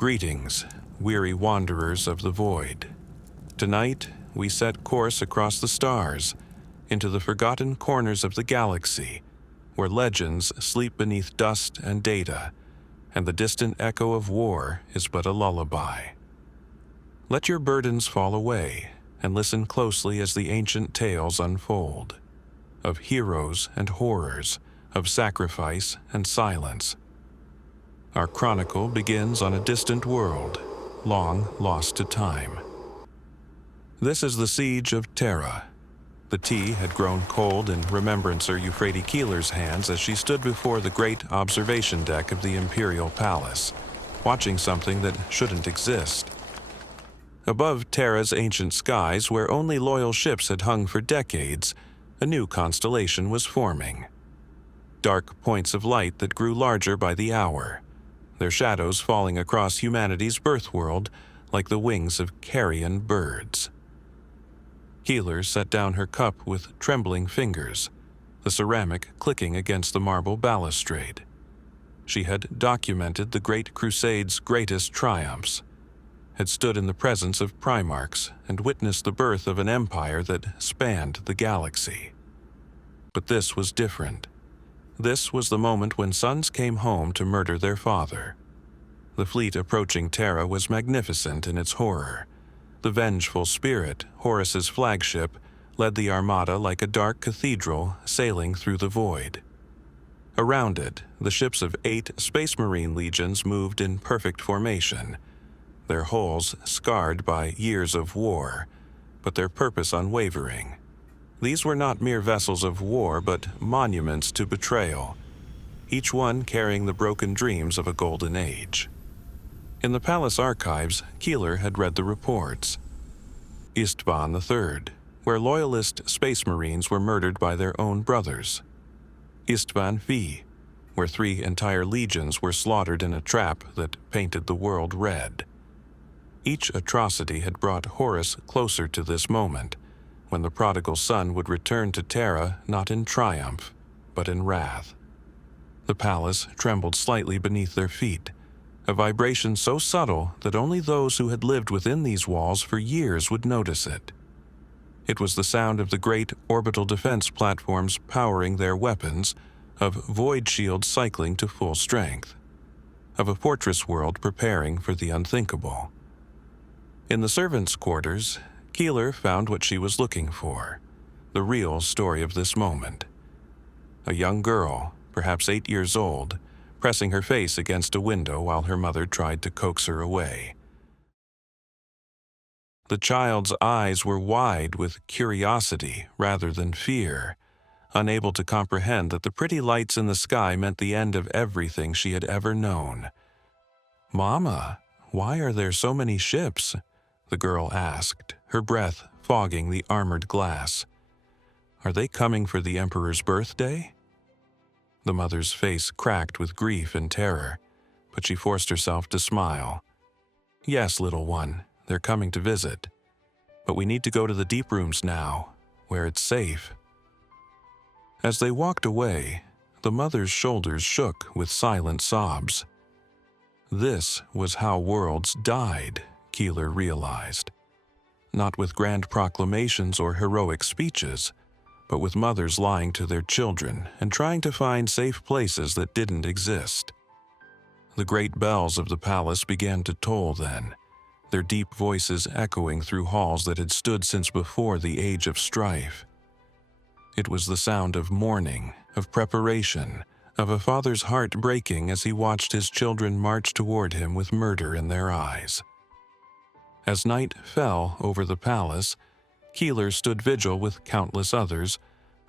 Greetings, weary wanderers of the void. Tonight, we set course across the stars, into the forgotten corners of the galaxy, where legends sleep beneath dust and data, and the distant echo of war is but a lullaby. Let your burdens fall away, and listen closely as the ancient tales unfold, of heroes and horrors, of sacrifice and silence. Our chronicle begins on a distant world, long lost to time. This is the Siege of Terra. The tea had grown cold in Remembrancer Euphrates Keeler's hands as she stood before the great observation deck of the Imperial Palace, watching something that shouldn't exist. Above Terra's ancient skies, where only loyal ships had hung for decades, a new constellation was forming. Dark points of light that grew larger by the hour, their shadows falling across humanity's birth world like the wings of carrion birds. Keeler set down her cup with trembling fingers, the ceramic clicking against the marble balustrade. She had documented the Great Crusade's greatest triumphs, had stood in the presence of Primarchs and witnessed the birth of an empire that spanned the galaxy. But this was different. This was the moment when sons came home to murder their father. The fleet approaching Terra was magnificent in its horror. The vengeful spirit, Horus's flagship, led the armada like a dark cathedral sailing through the void. Around it, the ships of 8 Space Marine legions moved in perfect formation, their hulls scarred by years of war, but their purpose unwavering. These were not mere vessels of war, but monuments to betrayal, each one carrying the broken dreams of a golden age. In the palace archives, Keeler had read the reports. Istvan III, where loyalist space marines were murdered by their own brothers. Istvan V, where 3 entire legions were slaughtered in a trap that painted the world red. Each atrocity had brought Horus closer to this moment, when the prodigal son would return to Terra not in triumph, but in wrath. The palace trembled slightly beneath their feet, a vibration so subtle that only those who had lived within these walls for years would notice it. It was the sound of the great orbital defense platforms powering their weapons, of void shields cycling to full strength, of a fortress world preparing for the unthinkable. In the servants' quarters, Keeler found what she was looking for, the real story of this moment. A young girl, perhaps 8 years old, pressing her face against a window while her mother tried to coax her away. The child's eyes were wide with curiosity rather than fear, unable to comprehend that the pretty lights in the sky meant the end of everything she had ever known. "Mama, why are there so many ships?" the girl asked, her breath fogging the armored glass. "Are they coming for the Emperor's birthday?" The mother's face cracked with grief and terror, but she forced herself to smile. "Yes, little one, they're coming to visit. But we need to go to the deep rooms now, where it's safe." As they walked away, the mother's shoulders shook with silent sobs. This was how worlds died, Keeler realized. Not with grand proclamations or heroic speeches, but with mothers lying to their children and trying to find safe places that didn't exist. The great bells of the palace began to toll then, their deep voices echoing through halls that had stood since before the age of strife. It was the sound of mourning, of preparation, of a father's heart breaking as he watched his children march toward him with murder in their eyes. As night fell over the palace, Keeler stood vigil with countless others,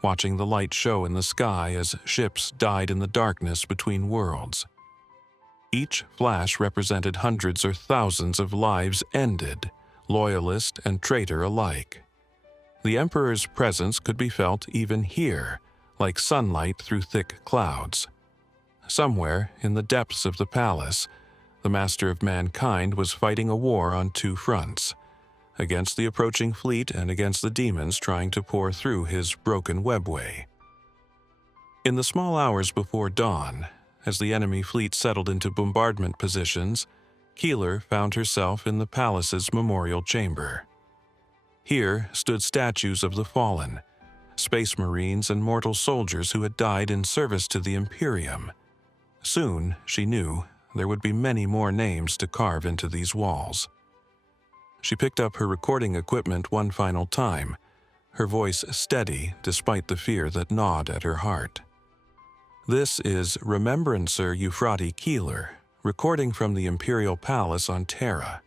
watching the light show in the sky as ships died in the darkness between worlds. Each flash represented hundreds or thousands of lives ended, loyalist and traitor alike. The Emperor's presence could be felt even here, like sunlight through thick clouds. Somewhere in the depths of the palace, the master of mankind was fighting a war on 2 fronts, against the approaching fleet and against the demons trying to pour through his broken webway. In the small hours before dawn, as the enemy fleet settled into bombardment positions, Keeler found herself in the palace's memorial chamber. Here stood statues of the fallen, space marines and mortal soldiers who had died in service to the Imperium. Soon, she knew, there would be many more names to carve into these walls. She picked up her recording equipment one final time, her voice steady despite the fear that gnawed at her heart. This is Remembrancer Euphrates Keeler, recording from the Imperial Palace on Terra.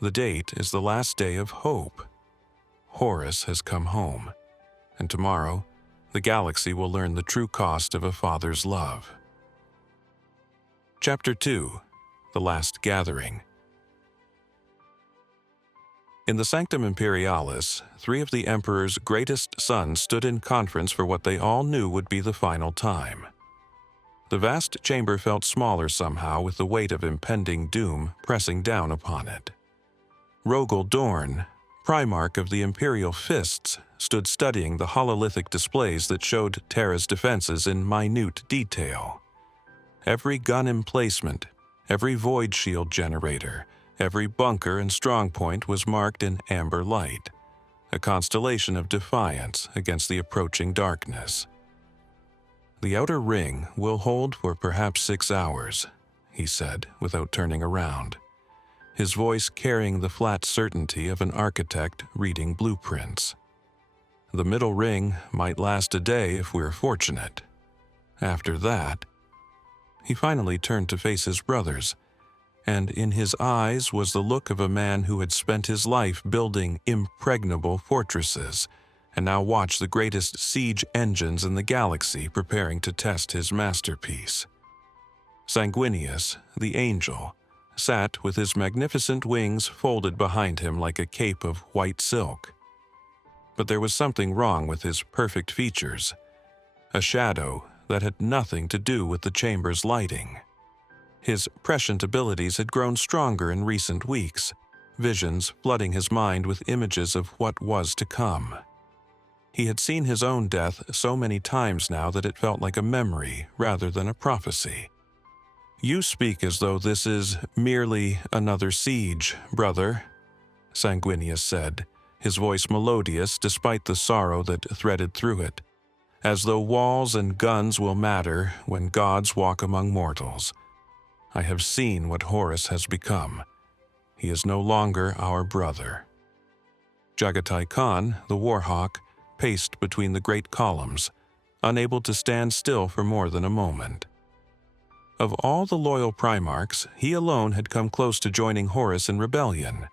The date is the last day of hope. Horus has come home, and tomorrow, the galaxy will learn the true cost of a father's love. Chapter 2: The Last Gathering. In the Sanctum Imperialis, 3 of the Emperor's greatest sons stood in conference for what they all knew would be the final time. The vast chamber felt smaller somehow with the weight of impending doom pressing down upon it. Rogal Dorn, Primarch of the Imperial Fists, stood studying the hololithic displays that showed Terra's defenses in minute detail. Every gun emplacement, every void shield generator, every bunker and strongpoint was marked in amber light, a constellation of defiance against the approaching darkness. "The outer ring will hold for perhaps 6 hours," he said without turning around, his voice carrying the flat certainty of an architect reading blueprints. "The middle ring might last a day if we're fortunate. After that..." He finally turned to face his brothers, and in his eyes was the look of a man who had spent his life building impregnable fortresses, and now watched the greatest siege engines in the galaxy preparing to test his masterpiece. Sanguinius, the angel, sat with his magnificent wings folded behind him like a cape of white silk. But there was something wrong with his perfect features, a shadow that had nothing to do with the chamber's lighting. His prescient abilities had grown stronger in recent weeks, visions flooding his mind with images of what was to come. He had seen his own death so many times now that it felt like a memory rather than a prophecy. "You speak as though this is merely another siege, brother," Sanguinius said, his voice melodious despite the sorrow that threaded through it. "As though walls and guns will matter when gods walk among mortals. I have seen what Horus has become. He is no longer our brother." Jagatai Khan, the Warhawk, paced between the great columns, unable to stand still for more than a moment. Of all the loyal Primarchs, he alone had come close to joining Horus in rebellion,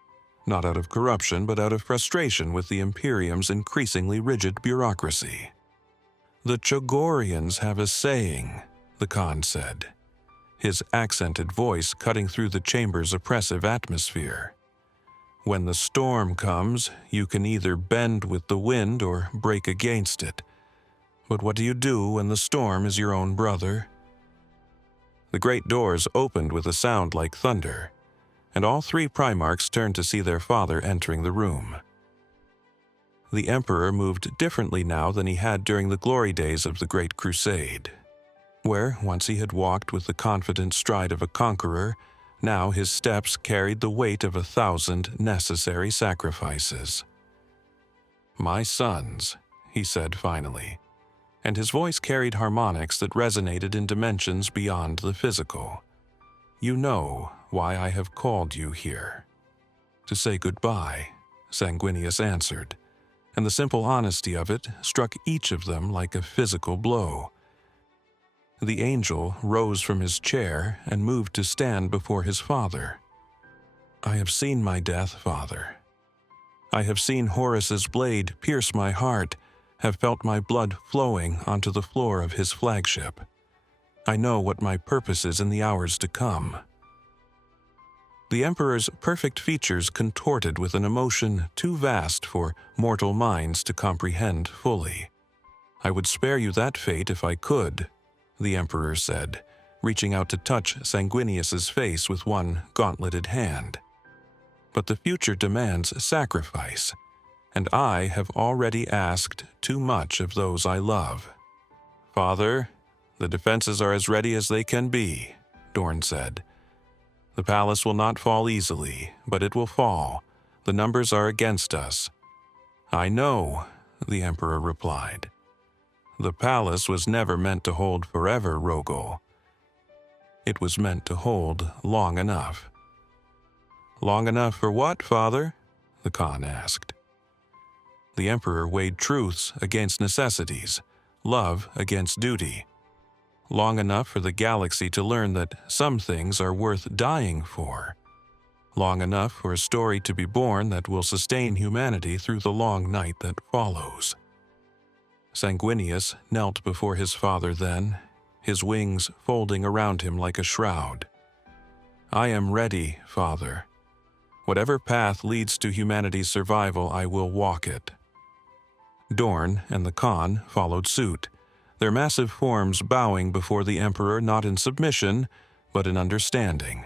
not out of corruption but out of frustration with the Imperium's increasingly rigid bureaucracy. "The Chogorians have a saying," the Khan said, his accented voice cutting through the chamber's oppressive atmosphere. "When the storm comes, you can either bend with the wind or break against it. But what do you do when the storm is your own brother?" The great doors opened with a sound like thunder, and all 3 Primarchs turned to see their father entering the room. The Emperor moved differently now than he had during the glory days of the Great Crusade, where once he had walked with the confident stride of a conqueror, now his steps carried the weight of 1,000 necessary sacrifices. "My sons," he said finally, and his voice carried harmonics that resonated in dimensions beyond the physical. "You know why I have called you here." "To say goodbye," Sanguinius answered, and the simple honesty of it struck each of them like a physical blow. The angel rose from his chair and moved to stand before his father. "I have seen my death, father. I have seen Horus's blade pierce my heart, have felt my blood flowing onto the floor of his flagship. I know what my purpose is in the hours to come." The Emperor's perfect features contorted with an emotion too vast for mortal minds to comprehend fully. "I would spare you that fate if I could," the Emperor said, reaching out to touch Sanguinius's face with one gauntleted hand. "But the future demands sacrifice, and I have already asked too much of those I love." "Father, the defenses are as ready as they can be," Dorn said. The palace will not fall easily, but it will fall. The numbers are against us." "I know," the Emperor replied. "The palace was never meant to hold forever, Rogal. It was meant to hold long enough." "Long enough for what, Father?" the Khan asked. The Emperor weighed truths against necessities, love against duty. Long enough for the galaxy to learn that some things are worth dying for. Long enough for a story to be born that will sustain humanity through the long night that follows. Sanguinius knelt before his father then, his wings folding around him like a shroud. "I am ready, Father. Whatever path leads to humanity's survival, I will walk it." Dorn and the Khan followed suit, their massive forms bowing before the Emperor not in submission, but in understanding.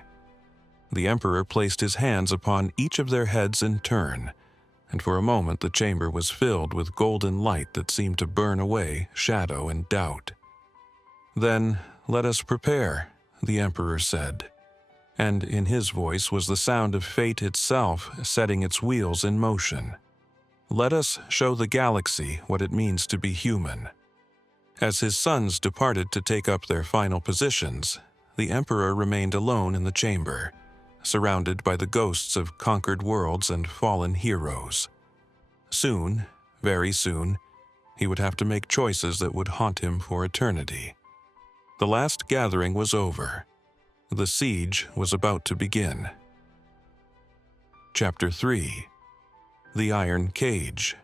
The Emperor placed his hands upon each of their heads in turn, and for a moment the chamber was filled with golden light that seemed to burn away shadow and doubt. "Then let us prepare," the Emperor said, and in his voice was the sound of fate itself setting its wheels in motion. "Let us show the galaxy what it means to be human." As his sons departed to take up their final positions, the Emperor remained alone in the chamber, surrounded by the ghosts of conquered worlds and fallen heroes. Soon, very soon, he would have to make choices that would haunt him for eternity. The last gathering was over. The siege was about to begin. Chapter 3. The Iron Cage.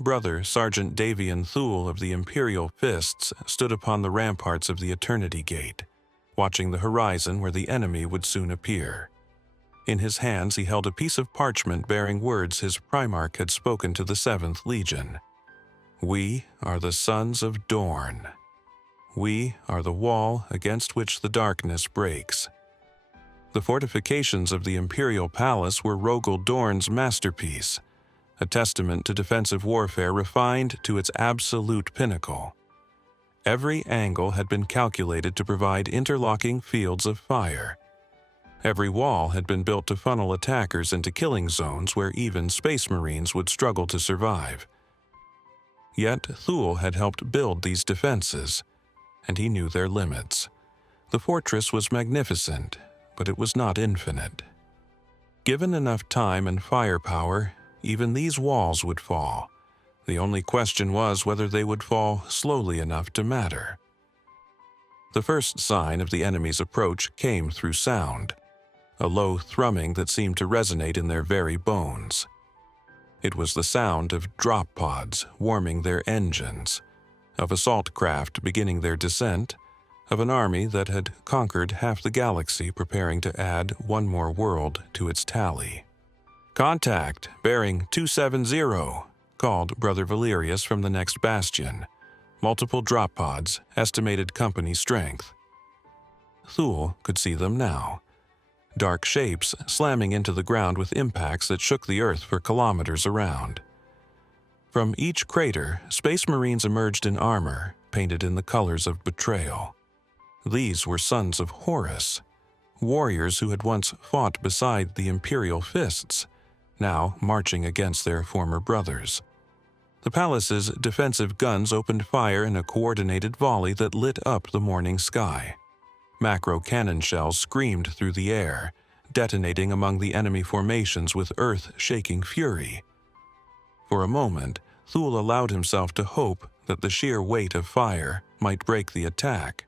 Brother Sergeant Davian Thule of the Imperial Fists stood upon the ramparts of the Eternity Gate, watching the horizon where the enemy would soon appear. In his hands he held a piece of parchment bearing words his Primarch had spoken to the 7th Legion. "We are the sons of Dorn. We are the wall against which the darkness breaks." The fortifications of the Imperial Palace were Rogal Dorn's masterpiece, a testament to defensive warfare refined to its absolute pinnacle. Every angle had been calculated to provide interlocking fields of fire. Every wall had been built to funnel attackers into killing zones where even Space Marines would struggle to survive. Yet Thule had helped build these defenses, and he knew their limits. The fortress was magnificent, but it was not infinite. Given enough time and firepower, even these walls would fall. The only question was whether they would fall slowly enough to matter. The first sign of the enemy's approach came through sound, a low thrumming that seemed to resonate in their very bones. It was the sound of drop pods warming their engines, of assault craft beginning their descent, of an army that had conquered half the galaxy preparing to add one more world to its tally. "Contact, bearing 270, called Brother Valerius from the next bastion. Multiple drop pods, estimated company strength." Thule could see them now. Dark shapes slamming into the ground with impacts that shook the earth for kilometers around. From each crater, Space Marines emerged in armor, painted in the colors of betrayal. These were sons of Horus, warriors who had once fought beside the Imperial Fists, now marching against their former brothers. The palace's defensive guns opened fire in a coordinated volley that lit up the morning sky. Macro cannon shells screamed through the air, detonating among the enemy formations with earth-shaking fury. For a moment, Thule allowed himself to hope that the sheer weight of fire might break the attack.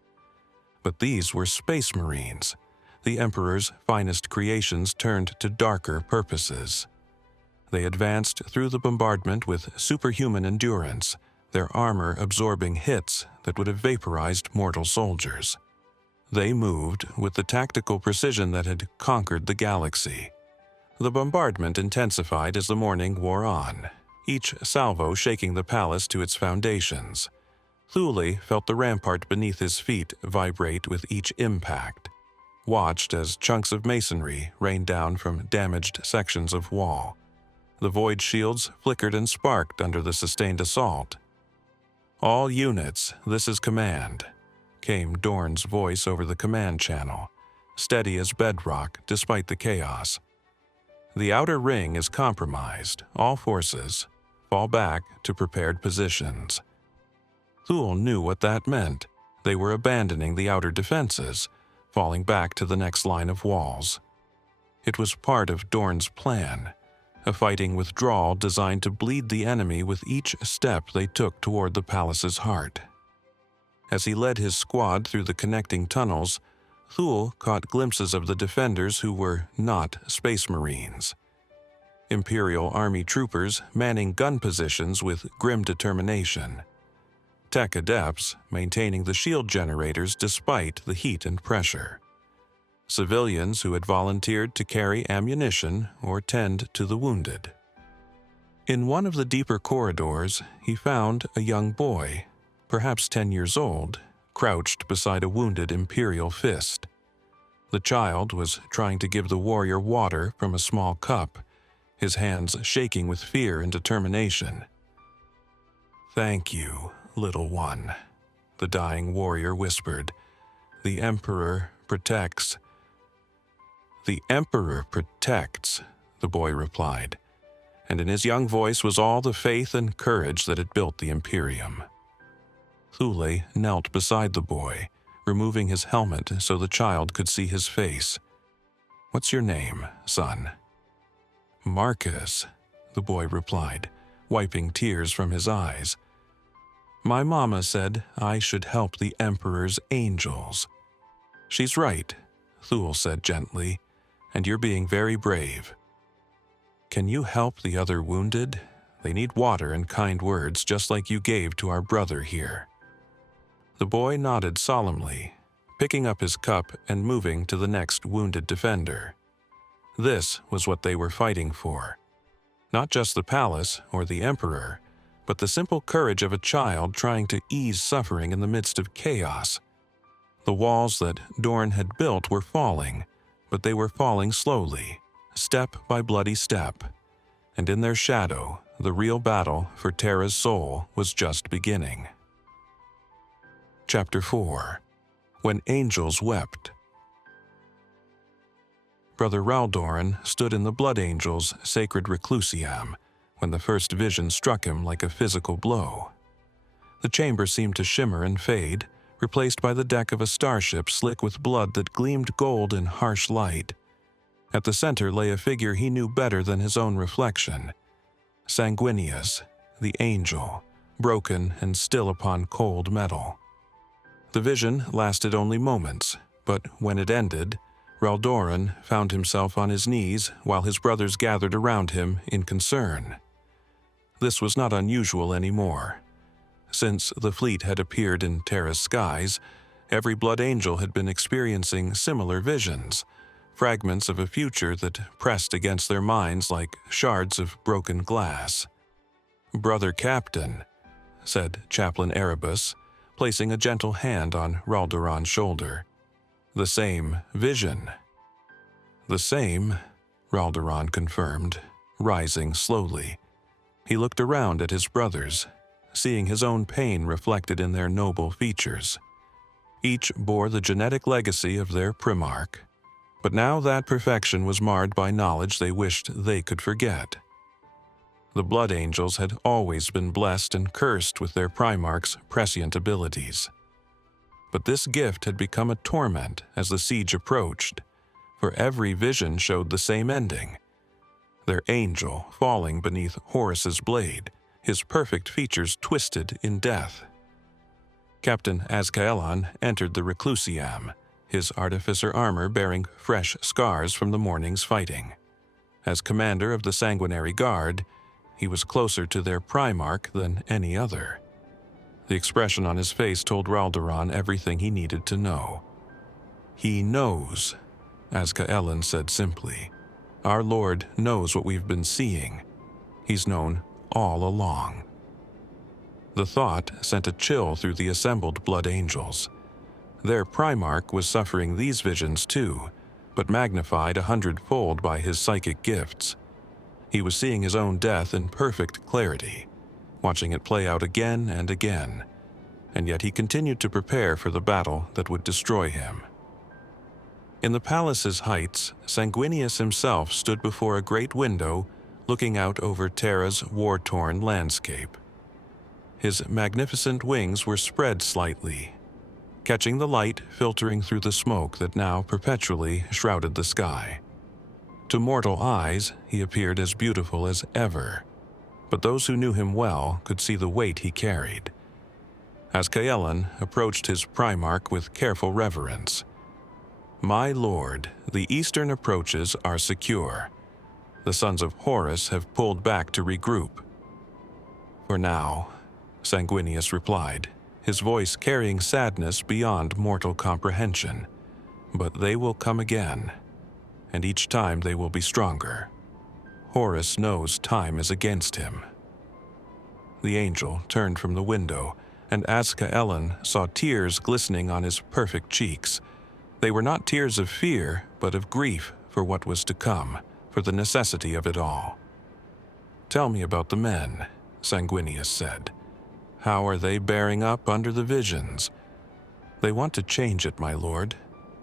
But these were Space Marines, the Emperor's finest creations turned to darker purposes. They advanced through the bombardment with superhuman endurance, their armor absorbing hits that would have vaporized mortal soldiers. They moved with the tactical precision that had conquered the galaxy. The bombardment intensified as the morning wore on, each salvo shaking the palace to its foundations. Thule felt the rampart beneath his feet vibrate with each impact, watched as chunks of masonry rained down from damaged sections of wall. The void shields flickered and sparked under the sustained assault. "All units, this is command," came Dorn's voice over the command channel, steady as bedrock despite the chaos. The outer ring is compromised. All forces fall back to prepared positions. Thule knew what that meant. They were abandoning the outer defenses, falling back to the next line of walls. It was part of Dorn's plan, a fighting withdrawal designed to bleed the enemy with each step they took toward the palace's heart. As he led his squad through the connecting tunnels, Thule caught glimpses of the defenders who were not Space Marines. Imperial Army troopers manning gun positions with grim determination. Tech adepts maintaining the shield generators despite the heat and pressure. Civilians who had volunteered to carry ammunition or tend to the wounded. In one of the deeper corridors, he found a young boy, perhaps 10 years old, crouched beside a wounded Imperial fist. The child was trying to give the warrior water from a small cup, his hands shaking with fear and determination. "Thank you, little one," the dying warrior whispered. "The Emperor protects." "The Emperor protects," the boy replied, and in his young voice was all the faith and courage that had built the Imperium. Thule knelt beside the boy, removing his helmet so the child could see his face. "What's your name, son?" "Marcus," the boy replied, wiping tears from his eyes. "My mama said I should help the Emperor's angels." "She's right," Thule said gently, "and you're being very brave. Can you help the other wounded? They need water and kind words just like you gave to our brother here." The boy nodded solemnly, picking up his cup and moving to the next wounded defender. This was what they were fighting for. Not just the palace or the Emperor, but the simple courage of a child trying to ease suffering in the midst of chaos. The walls that Dorn had built were falling, but they were falling slowly, step by bloody step, and in their shadow, the real battle for Terra's soul was just beginning. Chapter 4. When Angels Wept. Brother Raldoran stood in the Blood Angel's sacred reclusiam when the first vision struck him like a physical blow. The chamber seemed to shimmer and fade, replaced by the deck of a starship slick with blood that gleamed gold in harsh light. At the center lay a figure he knew better than his own reflection. Sanguinius, the angel, broken and still upon cold metal. The vision lasted only moments, but when it ended, Raldoran found himself on his knees while his brothers gathered around him in concern. This was not unusual anymore. Since the fleet had appeared in Terra's skies, every Blood Angel had been experiencing similar visions, fragments of a future that pressed against their minds like shards of broken glass. "Brother Captain," said Chaplain Erebus, placing a gentle hand on Raldoran's shoulder. "The same vision." "The same," Raldoran confirmed, rising slowly. He looked around at his brothers, seeing his own pain reflected in their noble features. Each bore the genetic legacy of their Primarch, but now that perfection was marred by knowledge they wished they could forget. The Blood Angels had always been blessed and cursed with their Primarch's prescient abilities. But this gift had become a torment as the siege approached, for every vision showed the same ending. Their angel falling beneath Horus's blade, his perfect features twisted in death. Captain Azkaelan entered the reclusiam, his artificer armor bearing fresh scars from the morning's fighting. As commander of the Sanguinary Guard, he was closer to their Primarch than any other. The expression on his face told Raldoran everything he needed to know. "He knows," Azkaelan said simply. "Our Lord knows what we've been seeing. He's known all along." The thought sent a chill through the assembled Blood Angels. Their Primarch was suffering these visions too, but magnified 100-fold by his psychic gifts. He was seeing his own death in perfect clarity, watching it play out again and again, and yet he continued to prepare for the battle that would destroy him. In the palace's heights, Sanguinius himself stood before a great window looking out over Terra's war-torn landscape. His magnificent wings were spread slightly, catching the light filtering through the smoke that now perpetually shrouded the sky. To mortal eyes, he appeared as beautiful as ever, but those who knew him well could see the weight he carried. As Caellan approached his Primarch with careful reverence, "My lord, the eastern approaches are secure. The sons of Horus have pulled back to regroup." "For now," Sanguinius replied, his voice carrying sadness beyond mortal comprehension. "But they will come again, and each time they will be stronger. Horus knows time is against him." The angel turned from the window, and as Caellan saw tears glistening on his perfect cheeks, they were not tears of fear, but of grief for what was to come, for the necessity of it all. "Tell me about the men," Sanguinius said. "How are they bearing up under the visions?" "They want to change it, my lord.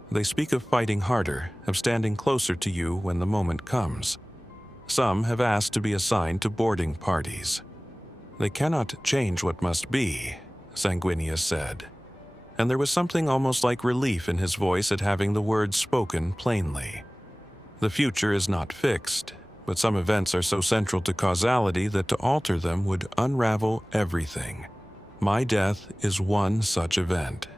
They speak of fighting harder, of standing closer to you when the moment comes. Some have asked to be assigned to boarding parties." "They cannot change what must be," Sanguinius said, and there was something almost like relief in his voice at having the words spoken plainly. "The future is not fixed, but some events are so central to causality that to alter them would unravel everything. My death is one such event."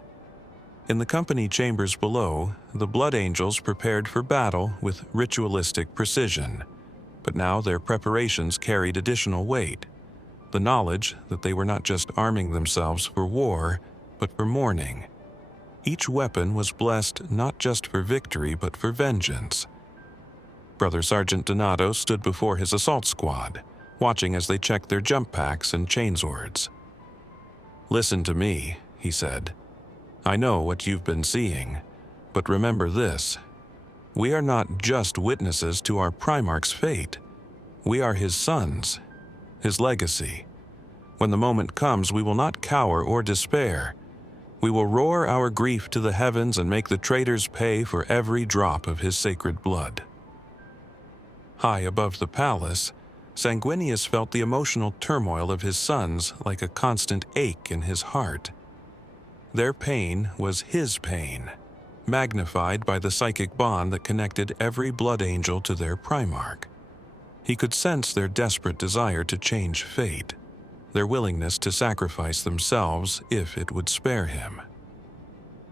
In the company chambers below, the Blood Angels prepared for battle with ritualistic precision, but now their preparations carried additional weight, the knowledge that they were not just arming themselves for war, but for mourning. Each weapon was blessed not just for victory, but for vengeance. Brother Sergeant Donato stood before his assault squad, watching as they checked their jump packs and chainswords. "Listen to me," he said. "I know what you've been seeing, but remember this. We are not just witnesses to our Primarch's fate. We are his sons, his legacy. When the moment comes, we will not cower or despair. We will roar our grief to the heavens and make the traitors pay for every drop of his sacred blood." High above the palace, Sanguinius felt the emotional turmoil of his sons like a constant ache in his heart. Their pain was his pain, magnified by the psychic bond that connected every blood angel to their Primarch. He could sense their desperate desire to change fate, their willingness to sacrifice themselves if it would spare him.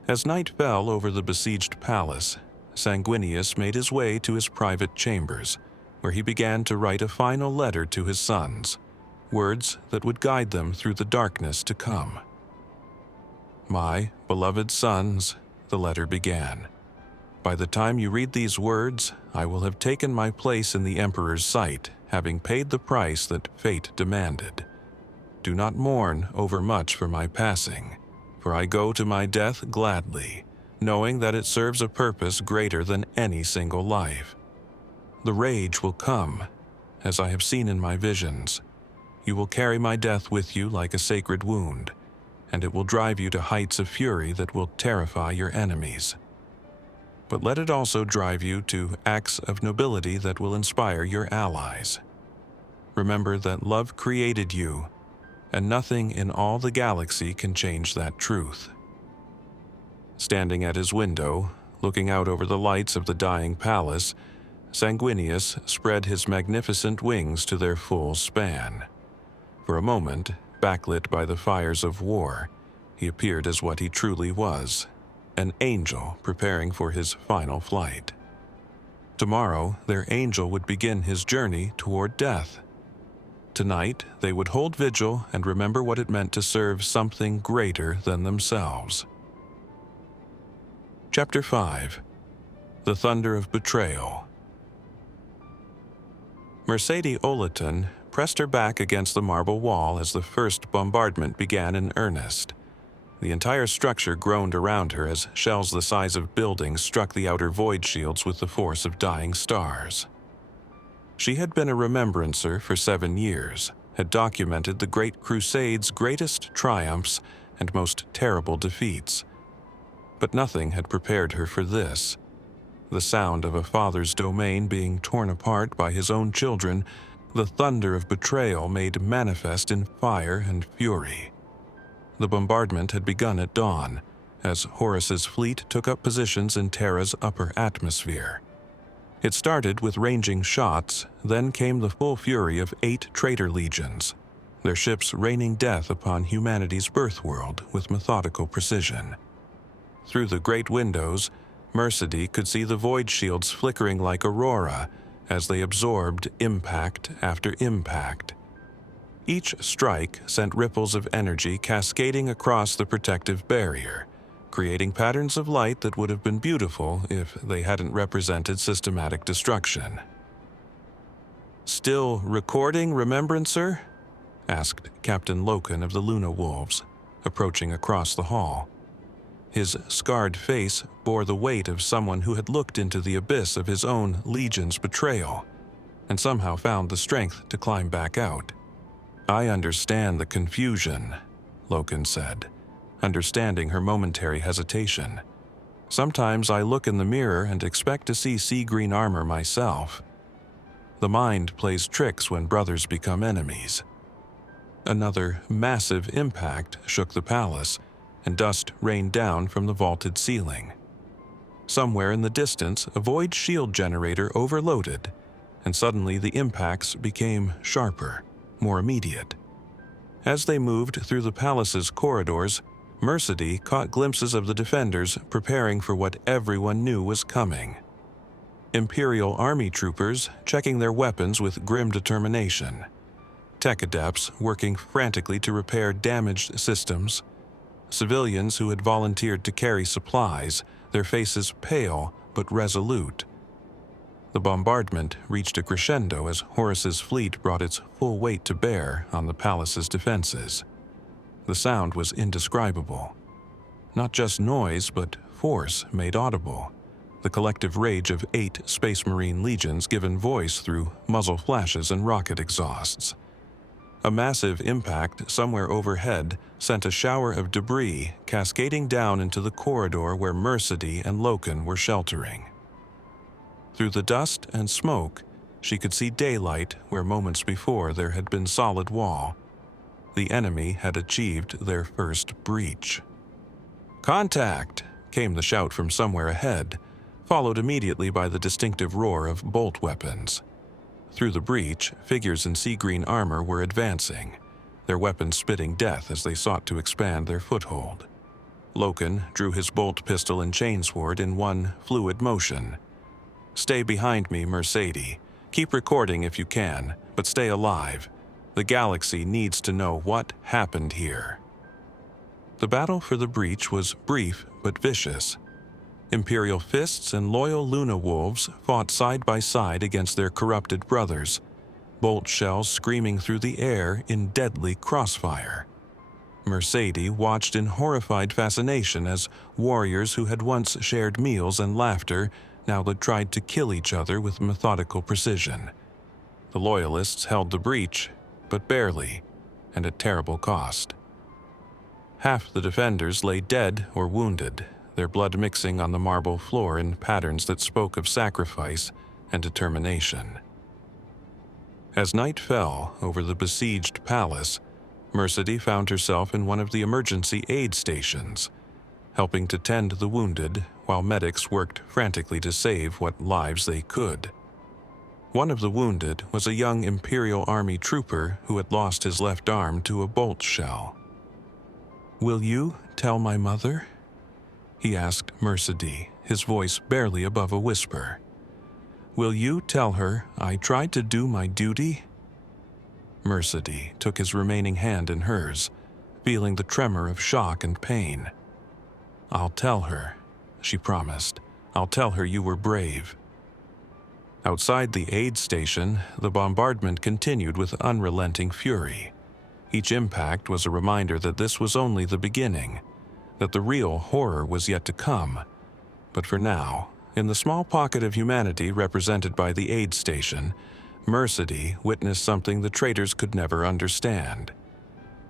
As night fell over the besieged palace, Sanguinius made his way to his private chambers, where he began to write a final letter to his sons, words that would guide them through the darkness to come. "My beloved sons," the letter began, "by the time you read these words, I will have taken my place in the Emperor's sight, having paid the price that fate demanded. Do not mourn overmuch for my passing, for I go to my death gladly, knowing that it serves a purpose greater than any single life. The rage will come, as I have seen in my visions. You will carry my death with you like a sacred wound, and it will drive you to heights of fury that will terrify your enemies. But let it also drive you to acts of nobility that will inspire your allies. Remember that love created you, and nothing in all the galaxy can change that truth." Standing at his window, looking out over the lights of the dying palace, Sanguinius spread his magnificent wings to their full span. For a moment, backlit by the fires of war, he appeared as what he truly was, an angel preparing for his final flight. Tomorrow, their angel would begin his journey toward death. Tonight, they would hold vigil and remember what it meant to serve something greater than themselves. Chapter 5. The Thunder of Betrayal. Mercedes Olaton pressed her back against the marble wall as the first bombardment began in earnest. The entire structure groaned around her as shells the size of buildings struck the outer void shields with the force of dying stars. She had been a remembrancer for 7 years, had documented the Great Crusade's greatest triumphs and most terrible defeats. But nothing had prepared her for this. The sound of a father's domain being torn apart by his own children, the thunder of betrayal made manifest in fire and fury. The bombardment had begun at dawn, as Horus's fleet took up positions in Terra's upper atmosphere. It started with ranging shots, then came the full fury of 8 traitor legions, their ships raining death upon humanity's birthworld with methodical precision. Through the great windows, Mercedy could see the void shields flickering like aurora as they absorbed impact after impact. Each strike sent ripples of energy cascading across the protective barrier, creating patterns of light that would have been beautiful if they hadn't represented systematic destruction. "Still recording, Remembrancer?" asked Captain Loken of the Luna Wolves, approaching across the hall. His scarred face bore the weight of someone who had looked into the abyss of his own legion's betrayal, and somehow found the strength to climb back out. "I understand the confusion," Loken said, understanding her momentary hesitation. "Sometimes I look in the mirror and expect to see sea green armor myself. The mind plays tricks when brothers become enemies." Another massive impact shook the palace, and dust rained down from the vaulted ceiling. Somewhere in the distance, a void shield generator overloaded, and suddenly the impacts became sharper, more immediate. As they moved through the palace's corridors, Mercedy caught glimpses of the defenders preparing for what everyone knew was coming. Imperial army troopers checking their weapons with grim determination. Tech adepts working frantically to repair damaged systems. Civilians who had volunteered to carry supplies, their faces pale but resolute. The bombardment reached a crescendo as Horus's fleet brought its full weight to bear on the palace's defenses. The sound was indescribable. Not just noise, but force made audible. The collective rage of 8 Space Marine legions given voice through muzzle flashes and rocket exhausts. A massive impact somewhere overhead sent a shower of debris cascading down into the corridor where Mercedy and Loken were sheltering. Through the dust and smoke, she could see daylight where moments before there had been solid wall. The enemy had achieved their first breach. "Contact!" came the shout from somewhere ahead, followed immediately by the distinctive roar of bolt weapons. Through the breach, figures in sea green armor were advancing, their weapons spitting death as they sought to expand their foothold. Loken drew his bolt pistol and chainsword in one fluid motion. "Stay behind me, Mercedy. Keep recording if you can, but stay alive. The galaxy needs to know what happened here." The battle for the breach was brief but vicious. Imperial fists and loyal Luna Wolves fought side by side against their corrupted brothers, bolt shells screaming through the air in deadly crossfire. Mercedy watched in horrified fascination as warriors who had once shared meals and laughter now tried to kill each other with methodical precision. The loyalists held the breach, but barely, and at terrible cost. Half the defenders lay dead or wounded, their blood mixing on the marble floor in patterns that spoke of sacrifice and determination. As night fell over the besieged palace, Mercedy found herself in one of the emergency aid stations, helping to tend the wounded while medics worked frantically to save what lives they could. One of the wounded was a young Imperial Army trooper who had lost his left arm to a bolt shell. "Will you tell my mother?" he asked Mercedy, his voice barely above a whisper. "Will you tell her I tried to do my duty?" Mercedy took his remaining hand in hers, feeling the tremor of shock and pain. "I'll tell her," she promised. "I'll tell her you were brave." Outside the aid station, the bombardment continued with unrelenting fury. Each impact was a reminder that this was only the beginning, that the real horror was yet to come. But for now, in the small pocket of humanity represented by the aid station, Mercedy witnessed something the traitors could never understand.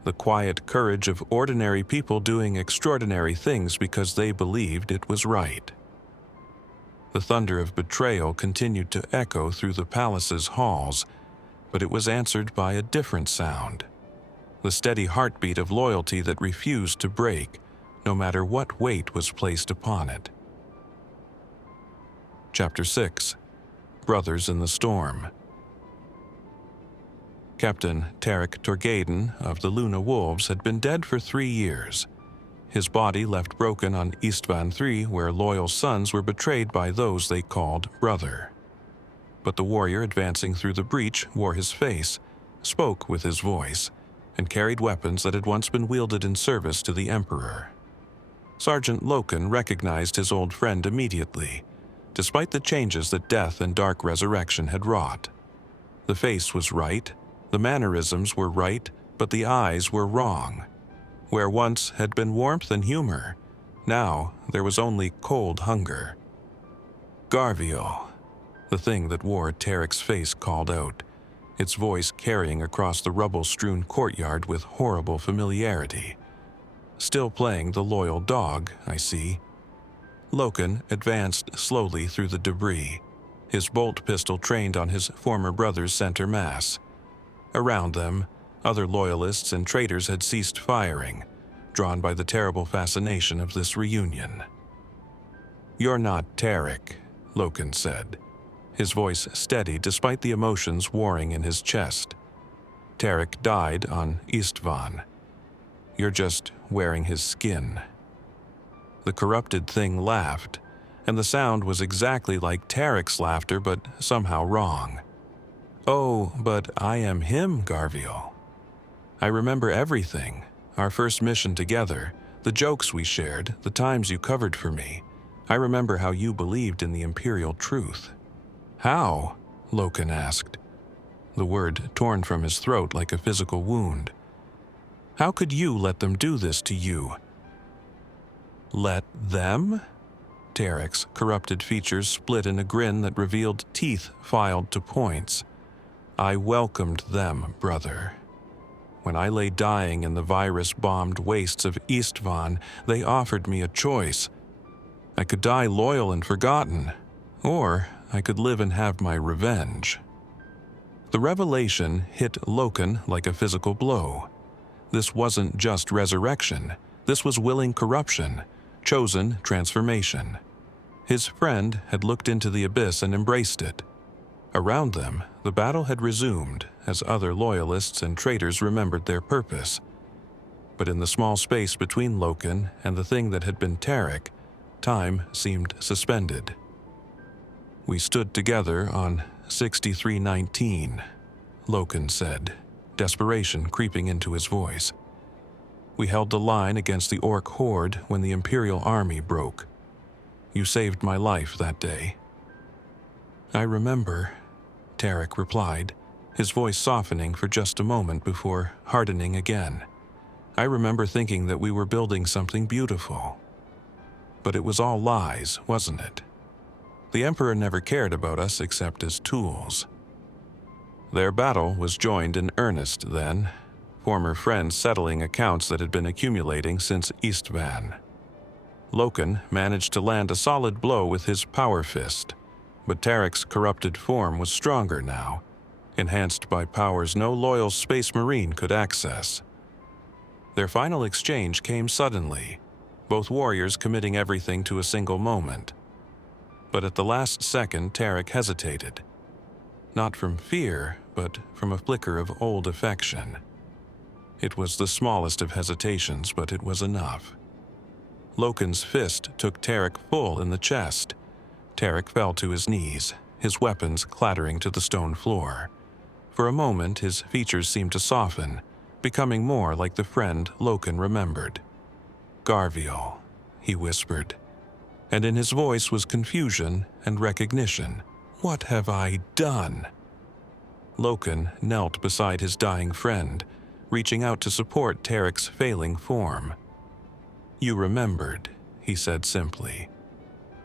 The quiet courage of ordinary people doing extraordinary things because they believed it was right. The thunder of betrayal continued to echo through the palace's halls, but it was answered by a different sound. The steady heartbeat of loyalty that refused to break, no matter what weight was placed upon it. Chapter 6. Brothers in the Storm. Captain Tarek Torgaden of the Luna Wolves had been dead for 3 years. His body left broken on Istvan III, where loyal sons were betrayed by those they called brother. But the warrior advancing through the breach wore his face, spoke with his voice, and carried weapons that had once been wielded in service to the Emperor. Sergeant Loken recognized his old friend immediately, despite the changes that death and dark resurrection had wrought. The face was right, the mannerisms were right, but the eyes were wrong. Where once had been warmth and humor, now there was only cold hunger. Garviel, the thing that wore Tarek's face, called out, its voice carrying across the rubble-strewn courtyard with horrible familiarity. Still playing the loyal dog, I see. Loken advanced slowly through the debris, his bolt pistol trained on his former brother's center mass. Around them, other loyalists and traitors had ceased firing, drawn by the terrible fascination of this reunion. "You're not Tarek," Loken said, his voice steady despite the emotions warring in his chest. "Tarek died on Istvan. You're just wearing his skin." The corrupted thing laughed, and the sound was exactly like Tarek's laughter, but somehow wrong. "Oh, but I am him, Garviel. I remember everything, our first mission together, the jokes we shared, the times you covered for me. I remember how you believed in the Imperial truth." "How?" Loken asked, the word torn from his throat like a physical wound. "How could you let them do this to you?" "Let them?" Tarek's corrupted features split in a grin that revealed teeth filed to points. "I welcomed them, brother. When I lay dying in the virus-bombed wastes of Istvan, they offered me a choice. I could die loyal and forgotten, or I could live and have my revenge." The revelation hit Loken like a physical blow. This wasn't just resurrection. This was willing corruption, chosen transformation. His friend had looked into the abyss and embraced it. Around them, the battle had resumed as other loyalists and traitors remembered their purpose. But in the small space between Loken and the thing that had been Tarek, time seemed suspended. "We stood together on 6319, Loken said, desperation creeping into his voice. "We held the line against the Orc horde when the Imperial army broke. You saved my life that day." "I remember," Tarek replied, his voice softening for just a moment before hardening again. "I remember thinking that we were building something beautiful. But it was all lies, wasn't it? The Emperor never cared about us except as tools." Their battle was joined in earnest then, former friends settling accounts that had been accumulating since Istvan. Loken managed to land a solid blow with his power fist, but Tarek's corrupted form was stronger now, enhanced by powers no loyal space marine could access. Their final exchange came suddenly, both warriors committing everything to a single moment. But at the last second, Tarek hesitated. Not from fear, but from a flicker of old affection. It was the smallest of hesitations, but it was enough. Loken's fist took Tarek full in the chest. Tarek fell to his knees, his weapons clattering to the stone floor. For a moment, his features seemed to soften, becoming more like the friend Loken remembered. "Garviel," he whispered, and in his voice was confusion and recognition. "What have I done?" Loken knelt beside his dying friend, reaching out to support Tarek's failing form. "You remembered," he said simply.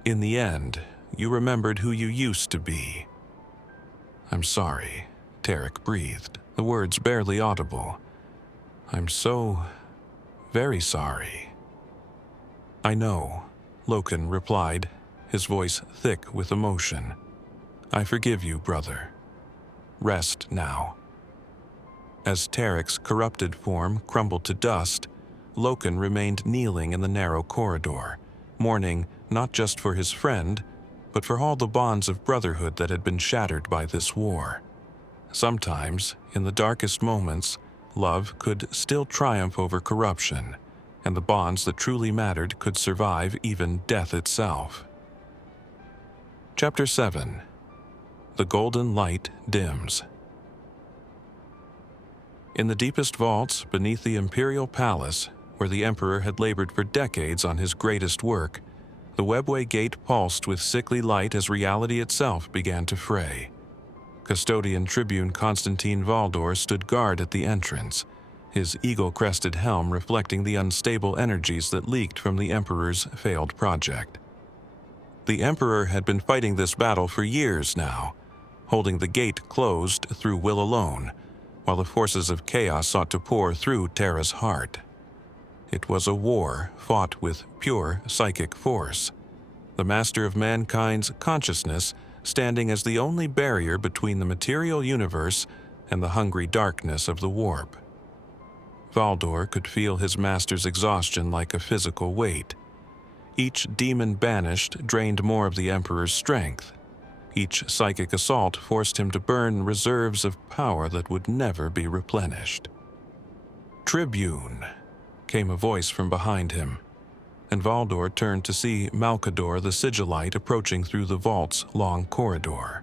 "In the end, you remembered who you used to be." "I'm sorry," Tarek breathed, the words barely audible. "I'm so very sorry." "I know," Loken replied, his voice thick with emotion. "I forgive you, brother. Rest now." As Tarek's corrupted form crumbled to dust, Loken remained kneeling in the narrow corridor, mourning not just for his friend, but for all the bonds of brotherhood that had been shattered by this war. Sometimes, in the darkest moments, love could still triumph over corruption, and the bonds that truly mattered could survive even death itself. Chapter 7. The Golden Light Dims. In the deepest vaults beneath the Imperial Palace, where the Emperor had labored for decades on his greatest work, the webway gate pulsed with sickly light as reality itself began to fray. Custodian Tribune Constantine Valdor stood guard at the entrance, his eagle-crested helm reflecting the unstable energies that leaked from the Emperor's failed project. The Emperor had been fighting this battle for years now, holding the gate closed through will alone, while the forces of chaos sought to pour through Terra's heart. It was a war fought with pure psychic force, the master of mankind's consciousness standing as the only barrier between the material universe and the hungry darkness of the warp. Valdor could feel his master's exhaustion like a physical weight. Each demon banished drained more of the Emperor's strength. Each psychic assault forced him to burn reserves of power that would never be replenished. "Tribune," came a voice from behind him, and Valdor turned to see Malcador the Sigillite approaching through the vault's long corridor.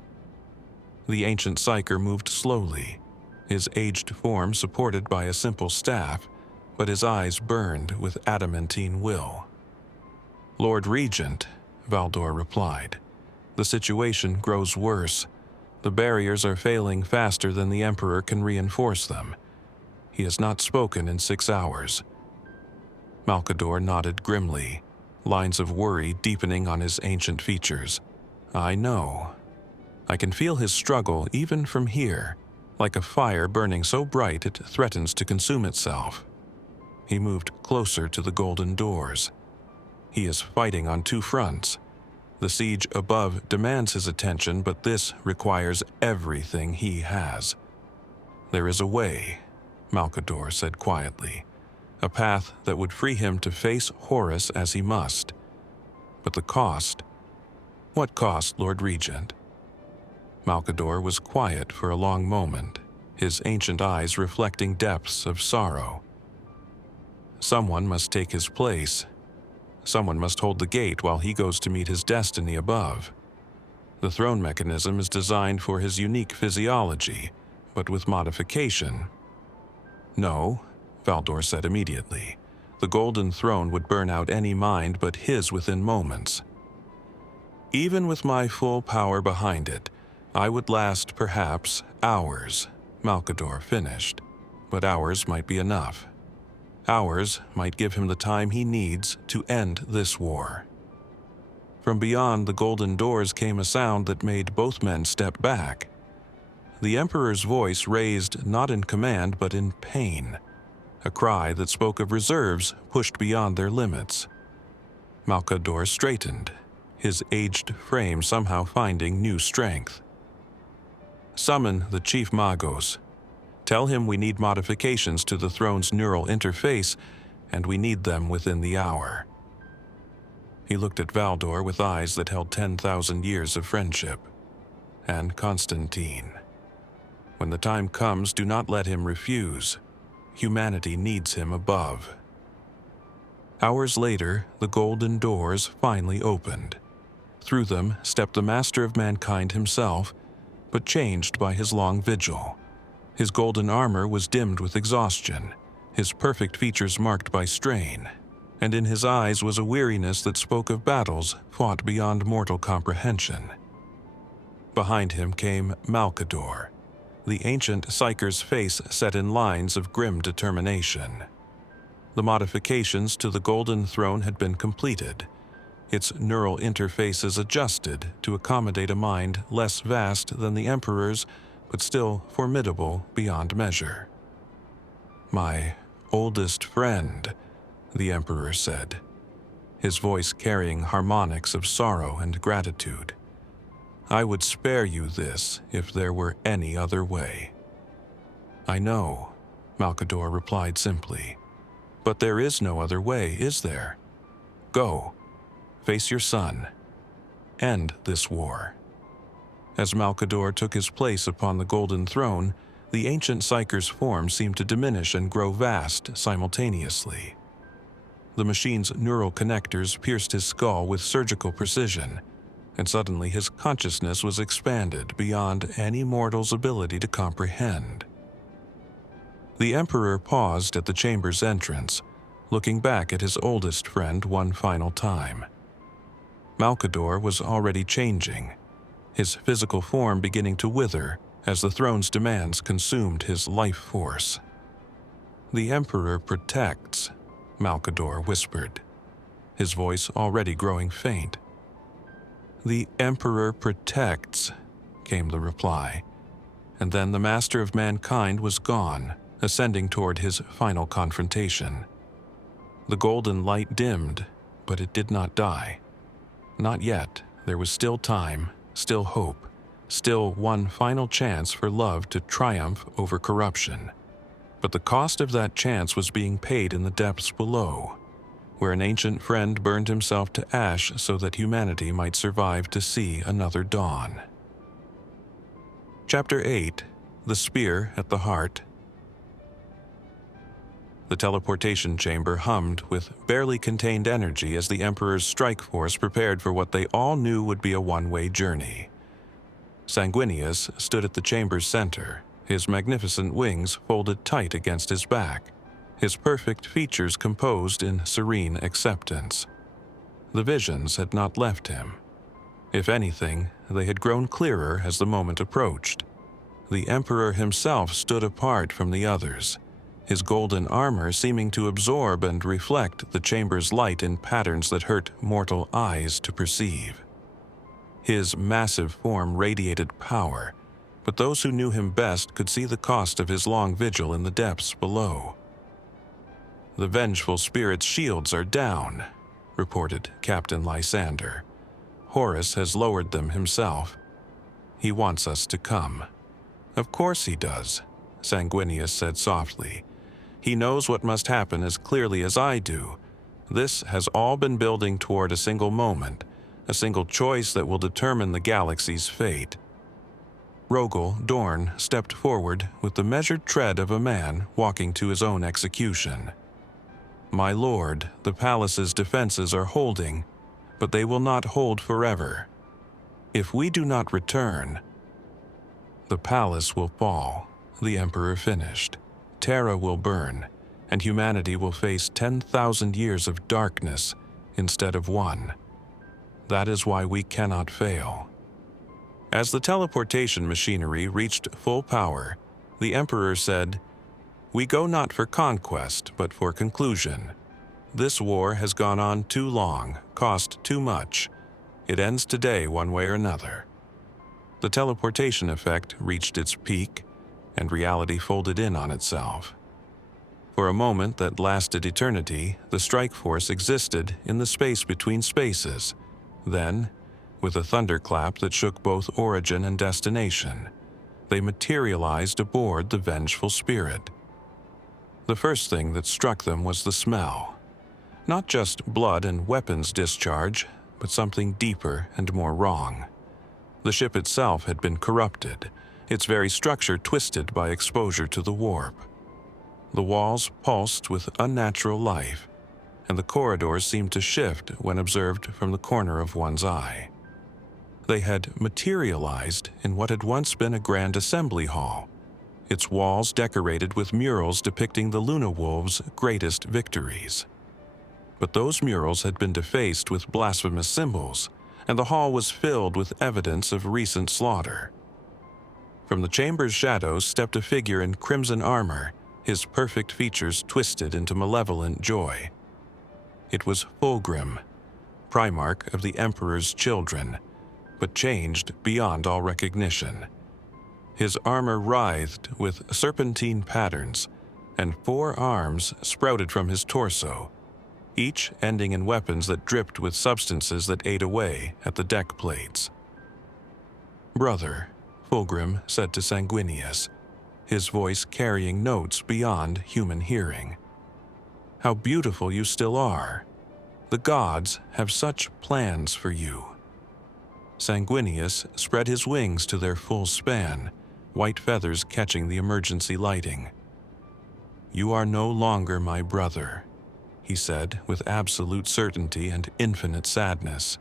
The ancient psyker moved slowly, his aged form supported by a simple staff, but his eyes burned with adamantine will. "Lord Regent," Valdor replied, "the situation grows worse. The barriers are failing faster than the Emperor can reinforce them. He has not spoken in 6 hours." Malcador nodded grimly, lines of worry deepening on his ancient features. "I know. I can feel his struggle even from here, like a fire burning so bright it threatens to consume itself." He moved closer to the golden doors. He is fighting on 2 fronts. The siege above demands his attention, but this requires everything he has. "There is a way," Malcador said quietly, "a path that would free him to face Horus as he must. But the cost—" "What cost, Lord Regent?" Malcador was quiet for a long moment, his ancient eyes reflecting depths of sorrow. "Someone must take his place. Someone must hold the gate while he goes to meet his destiny above. The throne mechanism is designed for his unique physiology, but with modification." "No," Valdor said immediately. "The Golden Throne would burn out any mind but his within moments. Even with my full power behind it, I would last perhaps hours," Malcador finished. "But hours might be enough. Hours might give him the time he needs to end this war." From beyond the golden doors came a sound that made both men step back. The Emperor's voice raised not in command but in pain, a cry that spoke of reserves pushed beyond their limits. Malcador straightened, his aged frame somehow finding new strength. "Summon the Chief Magos. Tell him we need modifications to the throne's neural interface, and we need them within the hour." He looked at Valdor with eyes that held 10,000 years of friendship. "And Constantine. When the time comes, do not let him refuse. Humanity needs him above." Hours later, the golden doors finally opened. Through them stepped the master of mankind himself, but changed by his long vigil. His golden armor was dimmed with exhaustion, his perfect features marked by strain, and in his eyes was a weariness that spoke of battles fought beyond mortal comprehension. Behind him came Malcador, the ancient psyker's face set in lines of grim determination. The modifications to the Golden Throne had been completed, its neural interfaces adjusted to accommodate a mind less vast than the Emperor's, but still formidable beyond measure. "My oldest friend," the Emperor said. his voice carrying harmonics of sorrow and gratitude. "I would spare you this if there were any other way." "I know," Malcador replied simply. "But there is no other way, is there? Go, face your son, end this war." As Malcador took his place upon the golden throne, the ancient Psyker's form seemed to diminish and grow vast simultaneously. The machine's neural connectors pierced his skull with surgical precision, and suddenly his consciousness was expanded beyond any mortal's ability to comprehend. The Emperor paused at the chamber's entrance, looking back at his oldest friend one final time. Malcador was already changing, his physical form beginning to wither as the throne's demands consumed his life force. "The Emperor protects," Malcador whispered, his voice already growing faint. "The Emperor protects," came the reply, and then the master of mankind was gone, ascending toward his final confrontation. The golden light dimmed, but it did not die. Not yet. There was still time, still hope, still one final chance for love to triumph over corruption. But the cost of that chance was being paid in the depths below, where an ancient friend burned himself to ash so that humanity might survive to see another dawn. Chapter 8. The Spear at the Heart. The teleportation chamber hummed with barely contained energy as the Emperor's strike force prepared for what they all knew would be a one-way journey. Sanguinius stood at the chamber's center, his magnificent wings folded tight against his back, his perfect features composed in serene acceptance. The visions had not left him. If anything, they had grown clearer as the moment approached. The Emperor himself stood apart from the others, his golden armor seeming to absorb and reflect the chamber's light in patterns that hurt mortal eyes to perceive. His massive form radiated power, but those who knew him best could see the cost of his long vigil in the depths below. "The vengeful spirit's shields are down," reported Captain Lysander. "Horus has lowered them himself. He wants us to come." "Of course he does," Sanguinius said softly. "He knows what must happen as clearly as I do. This has all been building toward a single moment, a single choice that will determine the galaxy's fate." Rogal, Dorn, stepped forward with the measured tread of a man walking to his own execution. "My lord, the palace's defenses are holding, but they will not hold forever. If we do not return, the palace will fall," the Emperor finished. "Terra will burn, and humanity will face 10,000 years of darkness instead of one. That is why we cannot fail." As the teleportation machinery reached full power, the Emperor said, "We go not for conquest, but for conclusion. This war has gone on too long, cost too much. It ends today one way or another." The teleportation effect reached its peak, and reality folded in on itself. For a moment that lasted eternity, the strike force existed in the space between spaces. Then, with a thunderclap that shook both origin and destination, they materialized aboard the vengeful spirit. The first thing that struck them was the smell. Not just blood and weapons discharge, but something deeper and more wrong. The ship itself had been corrupted, its very structure twisted by exposure to the warp. The walls pulsed with unnatural life, and the corridors seemed to shift when observed from the corner of one's eye. They had materialized in what had once been a grand assembly hall, its walls decorated with murals depicting the Luna Wolves' greatest victories. But those murals had been defaced with blasphemous symbols, and the hall was filled with evidence of recent slaughter. From the chamber's shadows stepped a figure in crimson armor, his perfect features twisted into malevolent joy. It was Fulgrim, Primarch of the Emperor's children, but changed beyond all recognition. His armor writhed with serpentine patterns, and 4 arms sprouted from his torso. each ending in weapons that dripped with substances that ate away at the deck plates. "Brother," Fulgrim said to Sanguinius, his voice carrying notes beyond human hearing. "How beautiful you still are. The gods have such plans for you." Sanguinius spread his wings to their full span, white feathers catching the emergency lighting. "You are no longer my brother," he said with absolute certainty and infinite sadness.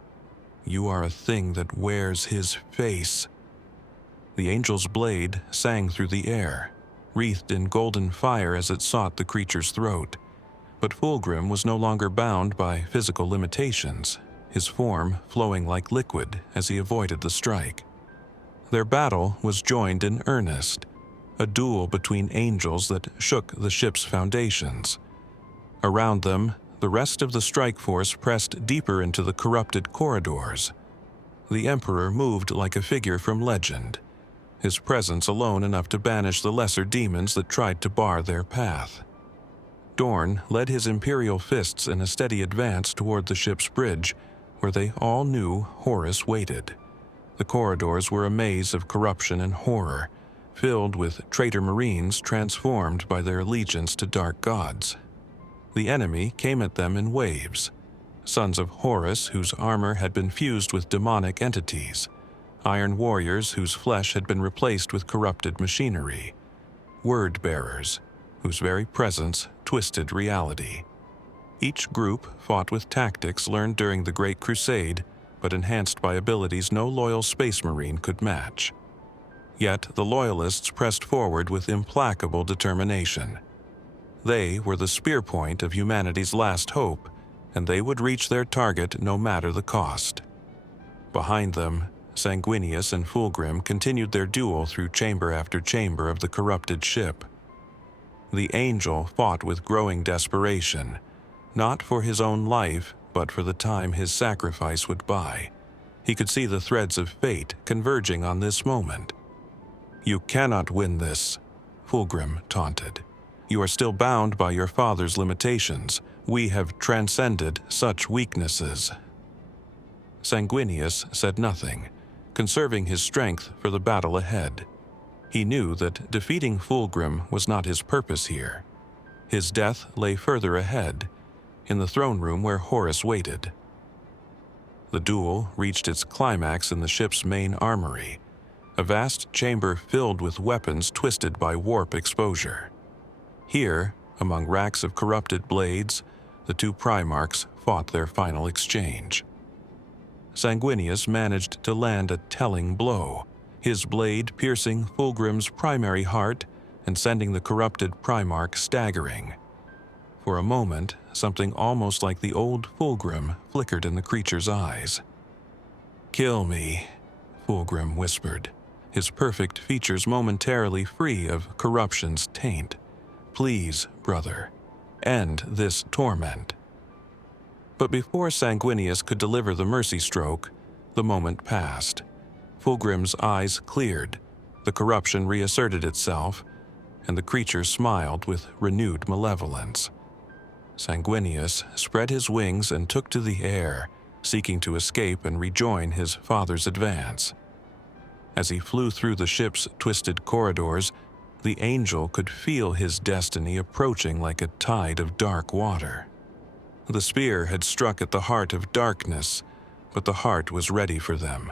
"You are a thing that wears his face." The angel's blade sang through the air, wreathed in golden fire as it sought the creature's throat. But Fulgrim was no longer bound by physical limitations, his form flowing like liquid as he avoided the strike. Their battle was joined in earnest, a duel between angels that shook the ship's foundations. Around them, the rest of the strike force pressed deeper into the corrupted corridors. The Emperor moved like a figure from legend, his presence alone enough to banish the lesser demons that tried to bar their path. Dorn led his Imperial fists in a steady advance toward the ship's bridge, where they all knew Horus waited. The corridors were a maze of corruption and horror, filled with traitor marines transformed by their allegiance to dark gods. The enemy came at them in waves: sons of Horus whose armor had been fused with demonic entities, iron warriors whose flesh had been replaced with corrupted machinery, word-bearers whose very presence twisted reality. Each group fought with tactics learned during the Great Crusade, but enhanced by abilities no loyal space marine could match. Yet the loyalists pressed forward with implacable determination. They were the spear point of humanity's last hope, and they would reach their target no matter the cost. Behind them, Sanguinius and Fulgrim continued their duel through chamber after chamber of the corrupted ship. The angel fought with growing desperation, not for his own life, but for the time his sacrifice would buy. He could see the threads of fate converging on this moment. "You cannot win this," Fulgrim taunted. "You are still bound by your father's limitations. We have transcended such weaknesses." Sanguinius said nothing, conserving his strength for the battle ahead. He knew that defeating Fulgrim was not his purpose here. His death lay further ahead, in the throne room where Horus waited. The duel reached its climax in the ship's main armory, a vast chamber filled with weapons twisted by warp exposure. Here, among racks of corrupted blades, the two Primarchs fought their final exchange. Sanguinius managed to land a telling blow, his blade piercing Fulgrim's primary heart and sending the corrupted Primarch staggering. For a moment, something almost like the old Fulgrim flickered in the creature's eyes. "Kill me," Fulgrim whispered, his perfect features momentarily free of corruption's taint. "Please, brother, end this torment." But before Sanguinius could deliver the mercy stroke, the moment passed. Fulgrim's eyes cleared, the corruption reasserted itself, and the creature smiled with renewed malevolence. Sanguinius spread his wings and took to the air, seeking to escape and rejoin his father's advance. As he flew through the ship's twisted corridors, the angel could feel his destiny approaching like a tide of dark water. The spear had struck at the heart of darkness, but the heart was ready for them.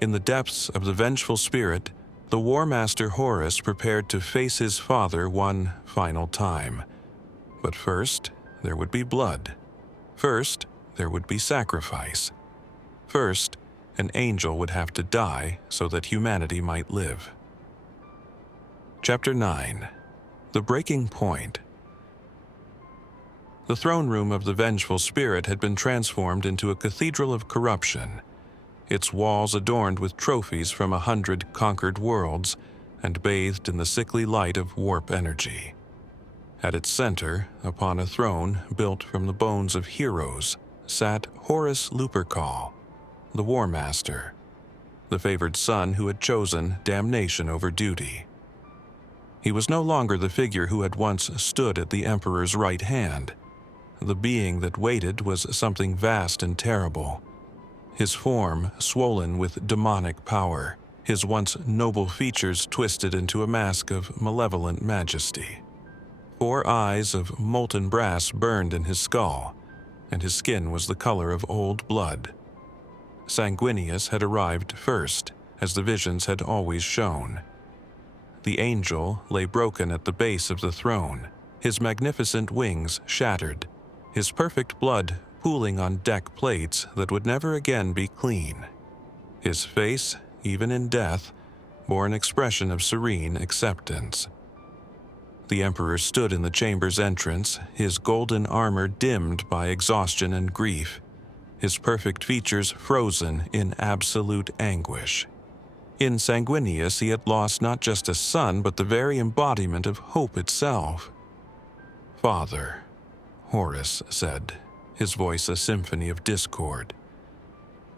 In the depths of the vengeful spirit, the War Master Horus prepared to face his father one final time. But first, there would be blood. First, there would be sacrifice. First, an angel would have to die so that humanity might live. Chapter 9. The Breaking Point. The throne room of the vengeful spirit had been transformed into a cathedral of corruption, its walls adorned with trophies from 100 conquered worlds and bathed in the sickly light of warp energy. At its center, upon a throne built from the bones of heroes, sat Horus Lupercal, the War Master, the favored son who had chosen damnation over duty. He was no longer the figure who had once stood at the Emperor's right hand. the being that waited was something vast and terrible. His form swollen with demonic power, his once noble features twisted into a mask of malevolent majesty. 4 eyes of molten brass burned in his skull, and his skin was the color of old blood. Sanguinius had arrived first, as the visions had always shown. The angel lay broken at the base of the throne, his magnificent wings shattered, his perfect blood pooling on deck plates that would never again be clean. His face, even in death, bore an expression of serene acceptance. The Emperor stood in the chamber's entrance, his golden armor dimmed by exhaustion and grief, his perfect features frozen in absolute anguish. In Sanguinius he had lost not just a son, but the very embodiment of hope itself. "Father," Horus said, his voice a symphony of discord.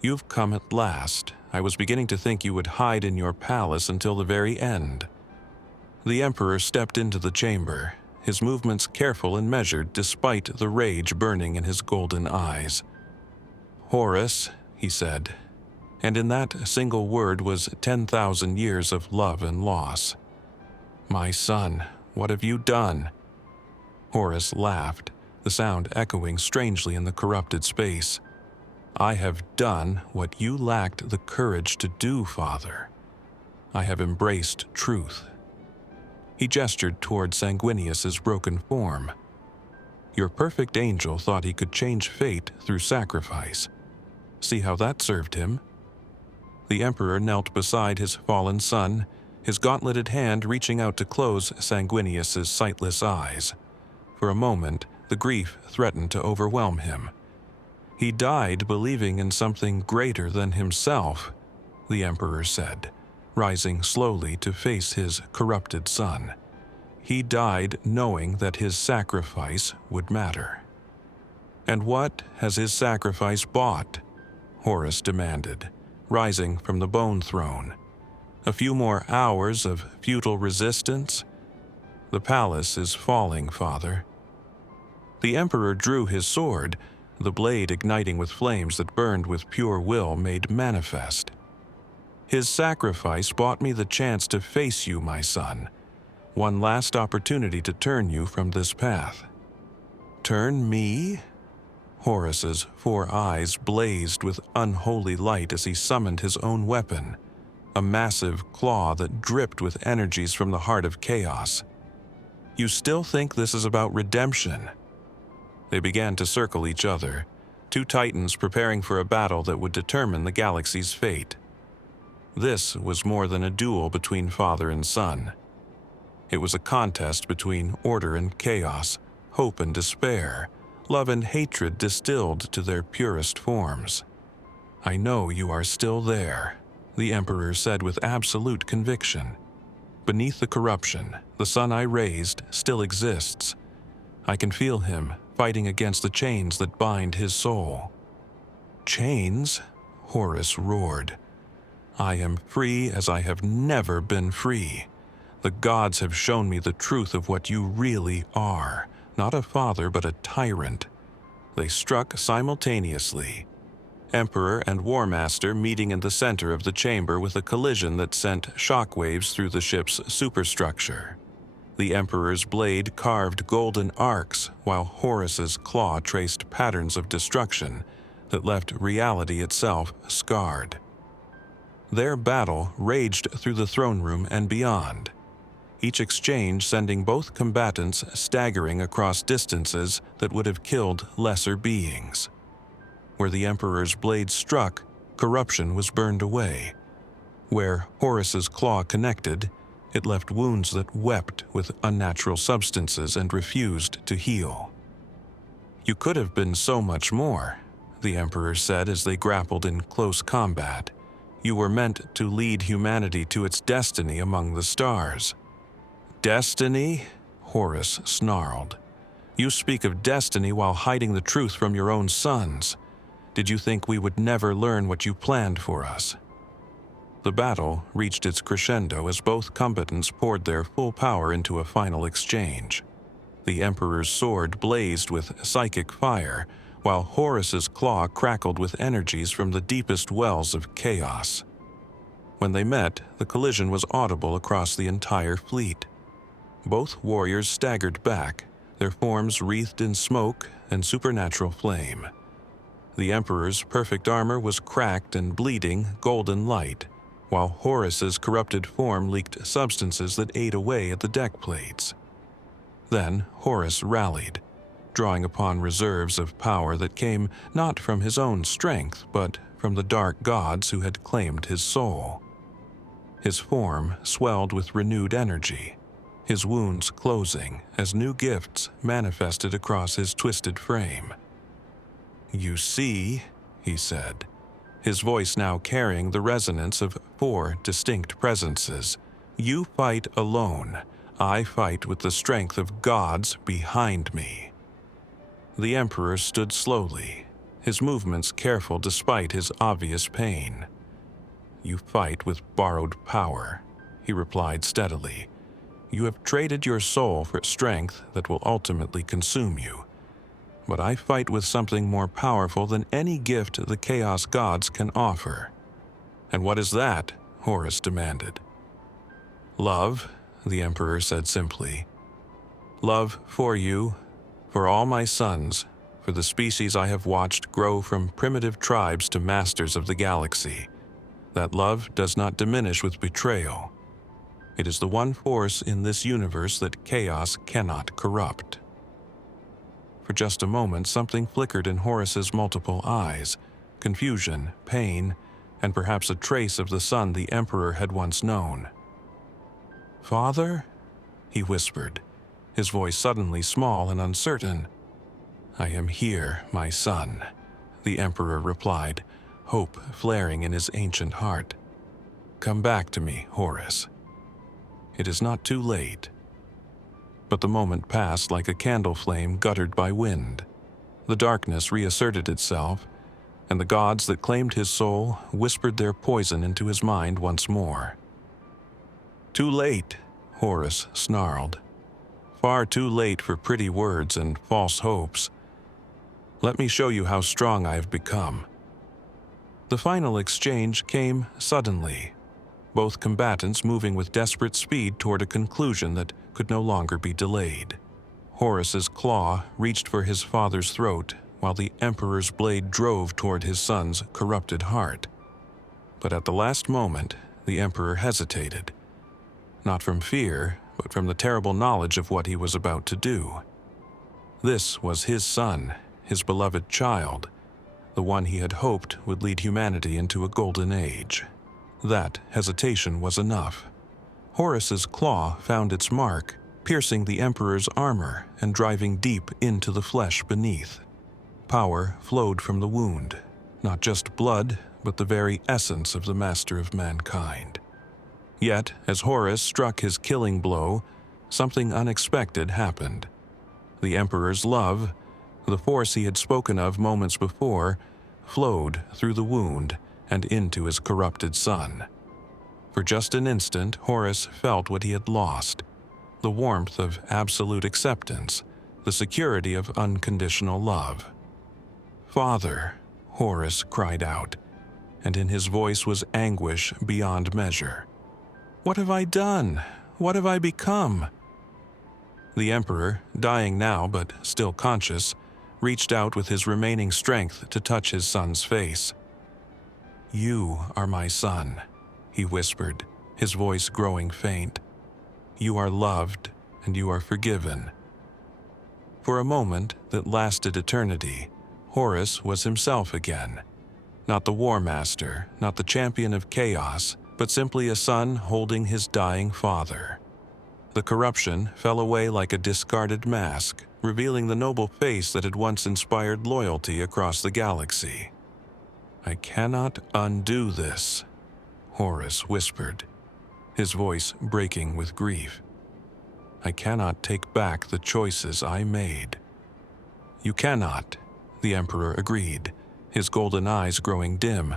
"You've come at last. I was beginning to think you would hide in your palace until the very end." The Emperor stepped into the chamber, his movements careful and measured despite the rage burning in his golden eyes. "Horus," he said, and in that single word was 10,000 years of love and loss. "My son, what have you done?" Horus laughed, the sound echoing strangely in the corrupted space. "I have done what you lacked the courage to do, Father. I have embraced truth." He gestured toward Sanguinius's broken form. "Your perfect angel thought he could change fate through sacrifice. See how that served him?" The Emperor knelt beside his fallen son, his gauntleted hand reaching out to close Sanguinius's sightless eyes. For a moment, the grief threatened to overwhelm him. "He died believing in something greater than himself," the Emperor said, rising slowly to face his corrupted son. "He died knowing that his sacrifice would matter." "And what has his sacrifice bought?" Horus demanded, rising from the bone throne. "A few more hours of futile resistance? The palace is falling, Father." The Emperor drew his sword, the blade igniting with flames that burned with pure will made manifest. "His sacrifice bought me the chance to face you, my son. One last opportunity to turn you from this path." "Turn me?" Horus's 4 eyes blazed with unholy light as he summoned his own weapon, a massive claw that dripped with energies from the heart of chaos. "You still think this is about redemption?" They began to circle each other, 2 titans preparing for a battle that would determine the galaxy's fate. This was more than a duel between father and son. It was a contest between order and chaos, hope and despair, love and hatred distilled to their purest forms. "I know you are still there," the Emperor said with absolute conviction. "Beneath the corruption, the son I raised still exists. I can feel him fighting against the chains that bind his soul." "Chains?" Horus roared. "I am free as I have never been free. The gods have shown me the truth of what you really are. Not a father, but a tyrant." They struck simultaneously, Emperor and War Master meeting in the center of the chamber with a collision that sent shockwaves through the ship's superstructure. The Emperor's blade carved golden arcs, while Horus's claw traced patterns of destruction that left reality itself scarred. Their battle raged through the throne room and beyond, each exchange sending both combatants staggering across distances that would have killed lesser beings. Where the Emperor's blade struck, corruption was burned away. Where Horus's claw connected, it left wounds that wept with unnatural substances and refused to heal. "You could have been so much more," the Emperor said as they grappled in close combat. "You were meant to lead humanity to its destiny among the stars." "Destiny?" Horus snarled. "You speak of destiny while hiding the truth from your own sons. Did you think we would never learn what you planned for us?" The battle reached its crescendo as both combatants poured their full power into a final exchange. The Emperor's sword blazed with psychic fire, while Horus's claw crackled with energies from the deepest wells of chaos. When they met, the collision was audible across the entire fleet. Both warriors staggered back, their forms wreathed in smoke and supernatural flame. The Emperor's perfect armor was cracked and bleeding golden light, while Horus's corrupted form leaked substances that ate away at the deck plates. Then Horus rallied, drawing upon reserves of power that came not from his own strength, but from the dark gods who had claimed his soul. His form swelled with renewed energy, his wounds closing as new gifts manifested across his twisted frame. "You see," he said, his voice now carrying the resonance of 4 distinct presences, "you fight alone. I fight with the strength of gods behind me." The Emperor stood slowly, his movements careful despite his obvious pain. "You fight with borrowed power," he replied steadily. "You have traded your soul for strength that will ultimately consume you. But I fight with something more powerful than any gift the Chaos Gods can offer." "And what is that?" Horus demanded. "Love," the Emperor said simply. "Love for you, for all my sons, for the species I have watched grow from primitive tribes to masters of the galaxy. That love does not diminish with betrayal. It is the one force in this universe that chaos cannot corrupt." For just a moment, something flickered in Horus's multiple eyes, confusion, pain, and perhaps a trace of the son the Emperor had once known. "Father?" he whispered, his voice suddenly small and uncertain. "I am here, my son," the Emperor replied, hope flaring in his ancient heart. "Come back to me, Horus. It is not too late." But the moment passed like a candle flame guttered by wind. The darkness reasserted itself, and the gods that claimed his soul whispered their poison into his mind once more. "Too late," Horus snarled. "Far too late for pretty words and false hopes. Let me show you how strong I have become." The final exchange came suddenly, both combatants moving with desperate speed toward a conclusion that could no longer be delayed. Horus's claw reached for his father's throat, while the Emperor's blade drove toward his son's corrupted heart. But at the last moment, the Emperor hesitated, not from fear, but from the terrible knowledge of what he was about to do. This was his son, his beloved child, the one he had hoped would lead humanity into a golden age. That hesitation was enough. Horus's claw found its mark, piercing the Emperor's armor and driving deep into the flesh beneath. Power flowed from the wound, not just blood, but the very essence of the master of mankind. Yet, as Horus struck his killing blow, something unexpected happened. The Emperor's love, the force he had spoken of moments before, flowed through the wound and into his corrupted son. For just an instant, Horus felt what he had lost: the warmth of absolute acceptance, the security of unconditional love. "Father," Horus cried out, and in his voice was anguish beyond measure. "What have I done? What have I become?" The Emperor, dying now but still conscious, reached out with his remaining strength to touch his son's face. "You are my son," he whispered, his voice growing faint. "You are loved and you are forgiven." For a moment that lasted eternity, Horus was himself again. Not the war master, not the champion of chaos, but simply a son holding his dying father. The corruption fell away like a discarded mask, revealing the noble face that had once inspired loyalty across the galaxy. "I cannot undo this," Horus whispered, his voice breaking with grief. "I cannot take back the choices I made." "You cannot," the Emperor agreed, his golden eyes growing dim.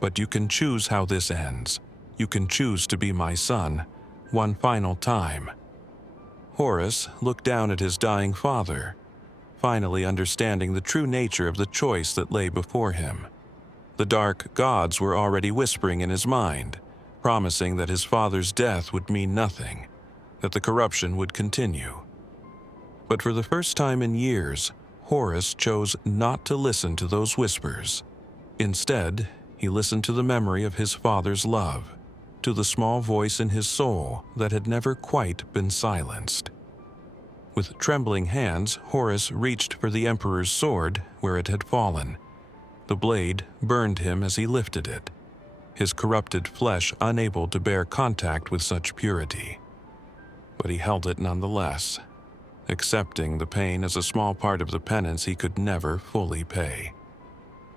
"But you can choose how this ends. You can choose to be my son, one final time." Horus looked down at his dying father, finally understanding the true nature of the choice that lay before him. The dark gods were already whispering in his mind, promising that his father's death would mean nothing, that the corruption would continue. But for the first time in years, Horus chose not to listen to those whispers. Instead, he listened to the memory of his father's love, to the small voice in his soul that had never quite been silenced. With trembling hands, Horus reached for the Emperor's sword where it had fallen. The blade burned him as he lifted it, his corrupted flesh unable to bear contact with such purity. But he held it nonetheless, accepting the pain as a small part of the penance he could never fully pay.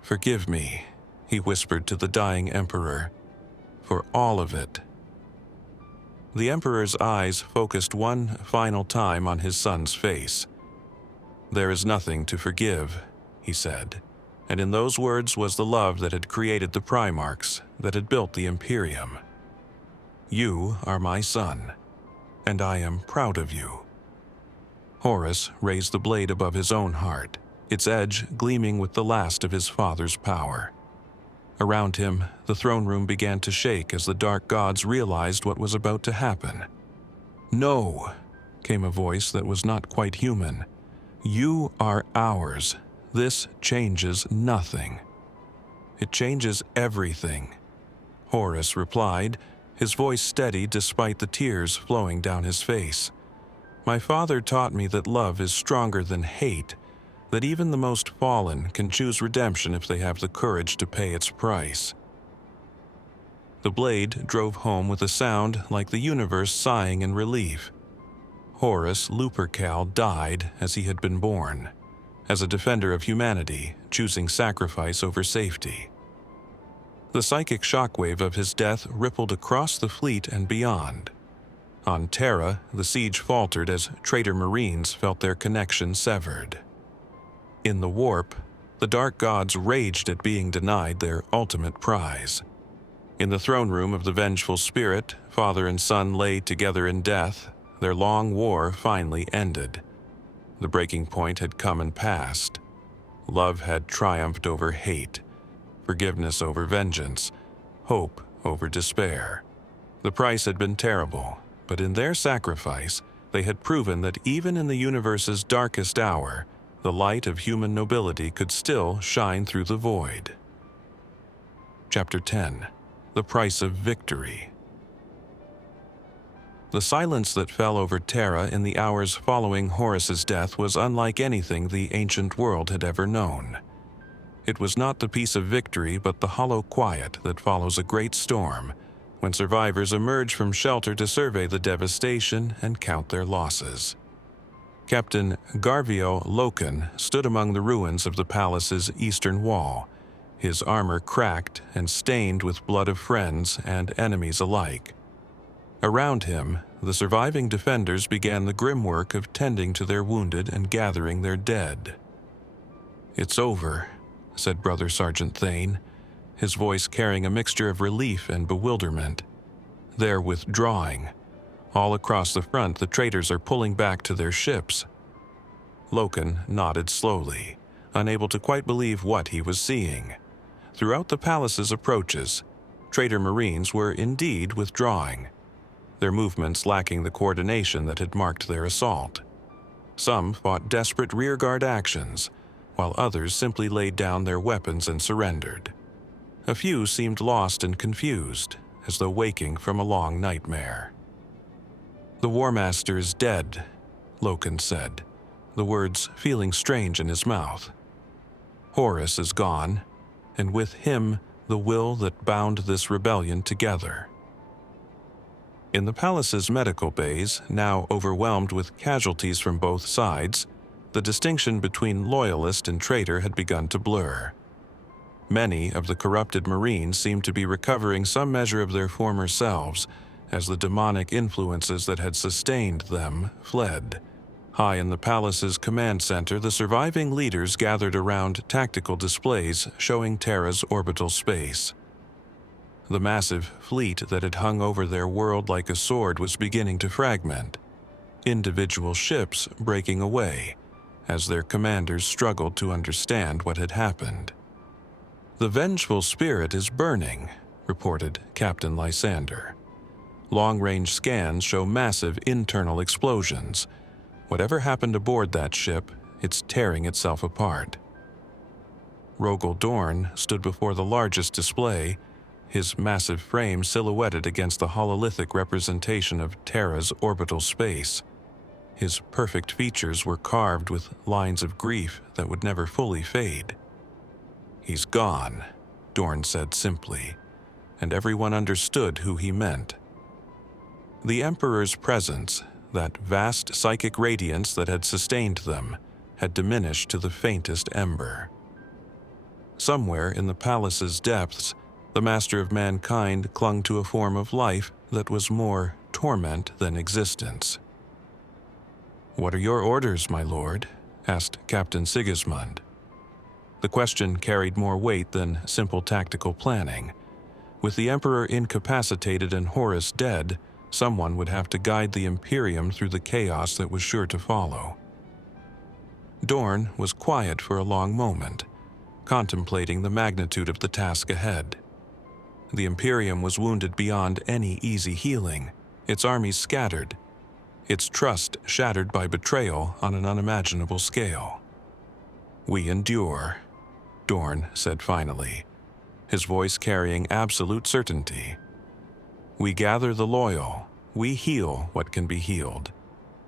"Forgive me," he whispered to the dying Emperor, "for all of it." The Emperor's eyes focused one final time on his son's face. "There is nothing to forgive," he said, and in those words was the love that had created the Primarchs, that had built the Imperium. "You are my son, and I am proud of you." Horus raised the blade above his own heart, its edge gleaming with the last of his father's power. Around him, the throne room began to shake as the dark gods realized what was about to happen. "No," came a voice that was not quite human. "You are ours. This changes nothing." "It changes everything," Horus replied, his voice steady despite the tears flowing down his face. "My father taught me that love is stronger than hate, that even the most fallen can choose redemption if they have the courage to pay its price." The blade drove home with a sound like the universe sighing in relief. Horus Lupercal died as he had been born, as a defender of humanity, choosing sacrifice over safety. The psychic shockwave of his death rippled across the fleet and beyond. On Terra, the siege faltered as traitor marines felt their connection severed. In the warp, the dark gods raged at being denied their ultimate prize. In the throne room of the vengeful spirit, father and son lay together in death, their long war finally ended. The breaking point had come and passed. Love had triumphed over hate, forgiveness over vengeance, hope over despair. The price had been terrible, but in their sacrifice, they had proven that even in the universe's darkest hour, the light of human nobility could still shine through the void. Chapter 10. The Price of Victory. The silence that fell over Terra in the hours following Horus's death was unlike anything the ancient world had ever known. It was not the peace of victory, but the hollow quiet that follows a great storm, when survivors emerge from shelter to survey the devastation and count their losses. Captain Garvio Loken stood among the ruins of the palace's eastern wall, his armor cracked and stained with blood of friends and enemies alike. Around him, the surviving defenders began the grim work of tending to their wounded and gathering their dead. "It's over," said Brother Sergeant Thane, his voice carrying a mixture of relief and bewilderment. "They're withdrawing. All across the front, the traitors are pulling back to their ships." Loken nodded slowly, unable to quite believe what he was seeing. Throughout the palace's approaches, traitor marines were indeed withdrawing, their movements lacking the coordination that had marked their assault. Some fought desperate rearguard actions, while others simply laid down their weapons and surrendered. A few seemed lost and confused, as though waking from a long nightmare. "The War Master is dead," Loken said, the words feeling strange in his mouth. "Horus is gone, and with him the will that bound this rebellion together." In the palace's medical bays, now overwhelmed with casualties from both sides, the distinction between loyalist and traitor had begun to blur. Many of the corrupted Marines seemed to be recovering some measure of their former selves, as the demonic influences that had sustained them fled. High in the palace's command center, the surviving leaders gathered around tactical displays showing Terra's orbital space. The massive fleet that had hung over their world like a sword was beginning to fragment. individual ships breaking away as their commanders struggled to understand what had happened. "The vengeful spirit is burning," reported Captain Lysander. "Long-range scans show massive internal explosions. Whatever happened aboard that ship, it's tearing itself apart." Rogal Dorn stood before the largest display, his massive frame silhouetted against the hololithic representation of Terra's orbital space. His perfect features were carved with lines of grief that would never fully fade. "He's gone," Dorn said simply, and everyone understood who he meant. The Emperor's presence, that vast psychic radiance that had sustained them, had diminished to the faintest ember. Somewhere in the palace's depths, the master of mankind clung to a form of life that was more torment than existence. "What are your orders, my lord?" asked Captain Sigismund. The question carried more weight than simple tactical planning. With the Emperor incapacitated and Horus dead, someone would have to guide the Imperium through the chaos that was sure to follow. Dorn was quiet for a long moment, contemplating the magnitude of the task ahead. The Imperium was wounded beyond any easy healing, its armies scattered, its trust shattered by betrayal on an unimaginable scale. "We endure," Dorn said finally, his voice carrying absolute certainty. "We gather the loyal, we heal what can be healed,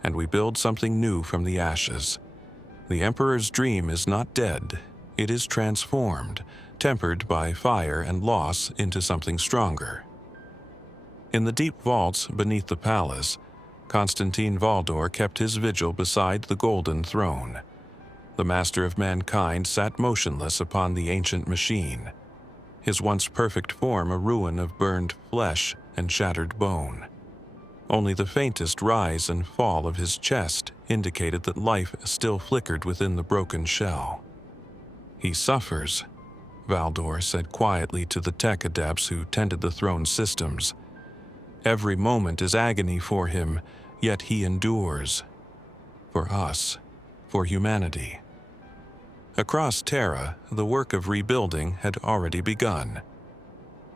and we build something new from the ashes. The Emperor's dream is not dead, it is transformed, tempered by fire and loss into something stronger." In the deep vaults beneath the palace, Constantine Valdor kept his vigil beside the golden throne. The master of mankind sat motionless upon the ancient machine, his once perfect form a ruin of burned flesh and shattered bone. Only the faintest rise and fall of his chest indicated that life still flickered within the broken shell. "He suffers," Valdor said quietly to the tech adepts who tended the throne's systems. "Every moment is agony for him, yet he endures. For us, for humanity." Across Terra, the work of rebuilding had already begun.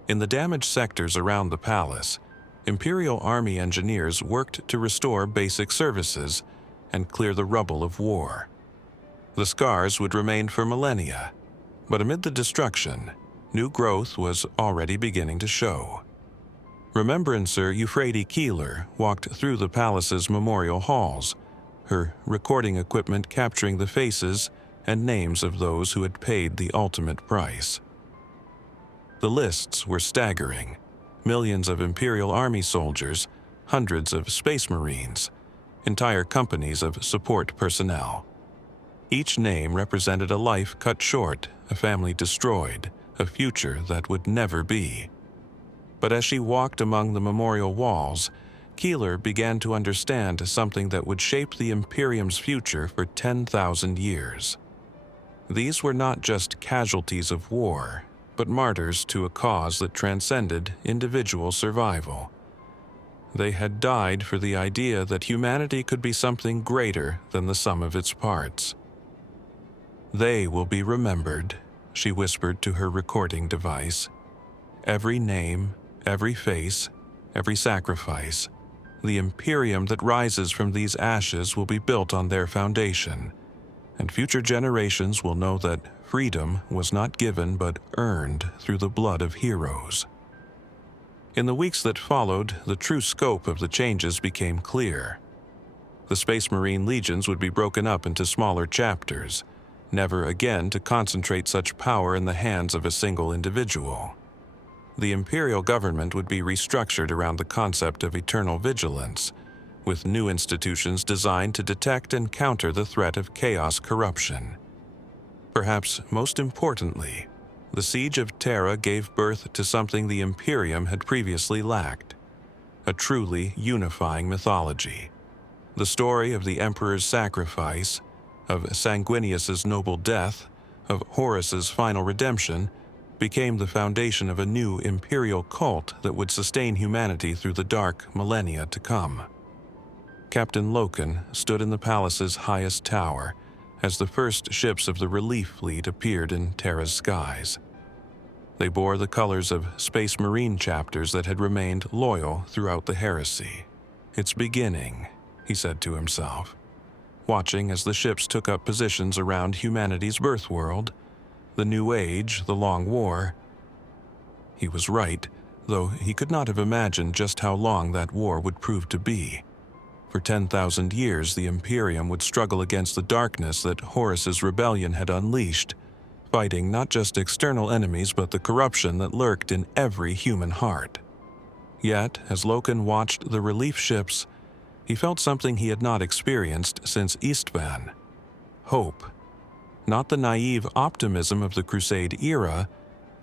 In the damaged sectors around the palace, Imperial Army engineers worked to restore basic services and clear the rubble of war. The scars would remain for millennia, but amid the destruction, new growth was already beginning to show. Remembrancer Euphrates Keeler walked through the palace's memorial halls, her recording equipment capturing the faces and names of those who had paid the ultimate price. The lists were staggering: millions of Imperial Army soldiers, hundreds of Space Marines, entire companies of support personnel. Each name represented a life cut short, a family destroyed, a future that would never be. But as she walked among the memorial walls, Keeler began to understand something that would shape the Imperium's future for 10,000 years. These were not just casualties of war, but martyrs to a cause that transcended individual survival. They had died for the idea that humanity could be something greater than the sum of its parts. "They will be remembered," she whispered to her recording device. "Every name, every face, every sacrifice. The Imperium that rises from these ashes will be built on their foundation, and future generations will know that freedom was not given but earned through the blood of heroes." In the weeks that followed, the true scope of the changes became clear. The Space Marine legions would be broken up into smaller chapters, never again to concentrate such power in the hands of a single individual. The Imperial government would be restructured around the concept of eternal vigilance, with new institutions designed to detect and counter the threat of chaos corruption. Perhaps most importantly, the Siege of Terra gave birth to something the Imperium had previously lacked: a truly unifying mythology. The story of the Emperor's sacrifice, of Sanguinius's noble death, of Horus's final redemption, became the foundation of a new imperial cult that would sustain humanity through the dark millennia to come. Captain Loken stood in the palace's highest tower as the first ships of the relief fleet appeared in Terra's skies. They bore the colors of Space Marine chapters that had remained loyal throughout the heresy. "It's beginning," he said to himself, watching as the ships took up positions around humanity's birth world, the New Age, the Long War. He was right, though he could not have imagined just how long that war would prove to be. For 10,000 years, the Imperium would struggle against the darkness that Horus's rebellion had unleashed, fighting not just external enemies but the corruption that lurked in every human heart. Yet, as Loken watched the relief ships, he felt something he had not experienced since Eastvan: hope. Not the naive optimism of the Crusade era,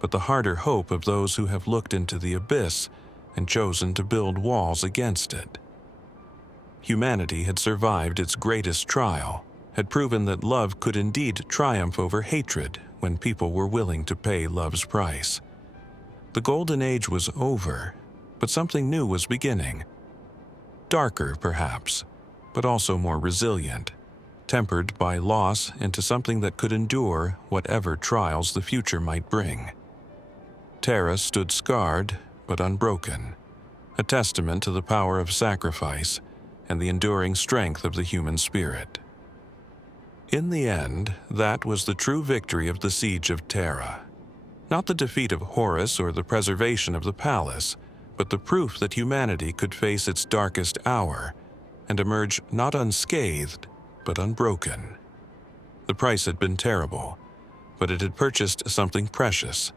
but the harder hope of those who have looked into the abyss and chosen to build walls against it. Humanity had survived its greatest trial, had proven that love could indeed triumph over hatred when people were willing to pay love's price. The Golden Age was over, but something new was beginning. Darker, perhaps, but also more resilient, tempered by loss into something that could endure whatever trials the future might bring. Terra stood scarred, but unbroken, a testament to the power of sacrifice and the enduring strength of the human spirit. In the end, that was the true victory of the Siege of Terra. Not the defeat of Horus or the preservation of the palace, but the proof that humanity could face its darkest hour and emerge not unscathed, but unbroken. The price had been terrible, but it had purchased something precious: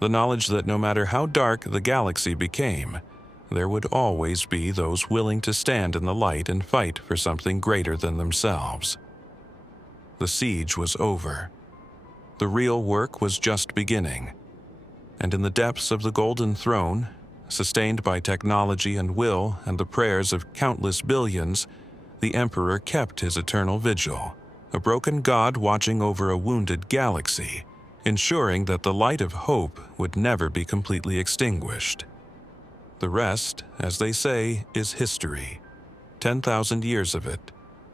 the knowledge that no matter how dark the galaxy became, there would always be those willing to stand in the light and fight for something greater than themselves. The siege was over. The real work was just beginning, and in the depths of the Golden Throne, sustained by technology and will and the prayers of countless billions, the Emperor kept his eternal vigil, a broken god watching over a wounded galaxy, ensuring that the light of hope would never be completely extinguished. The rest, as they say, is history. 10,000 years of it,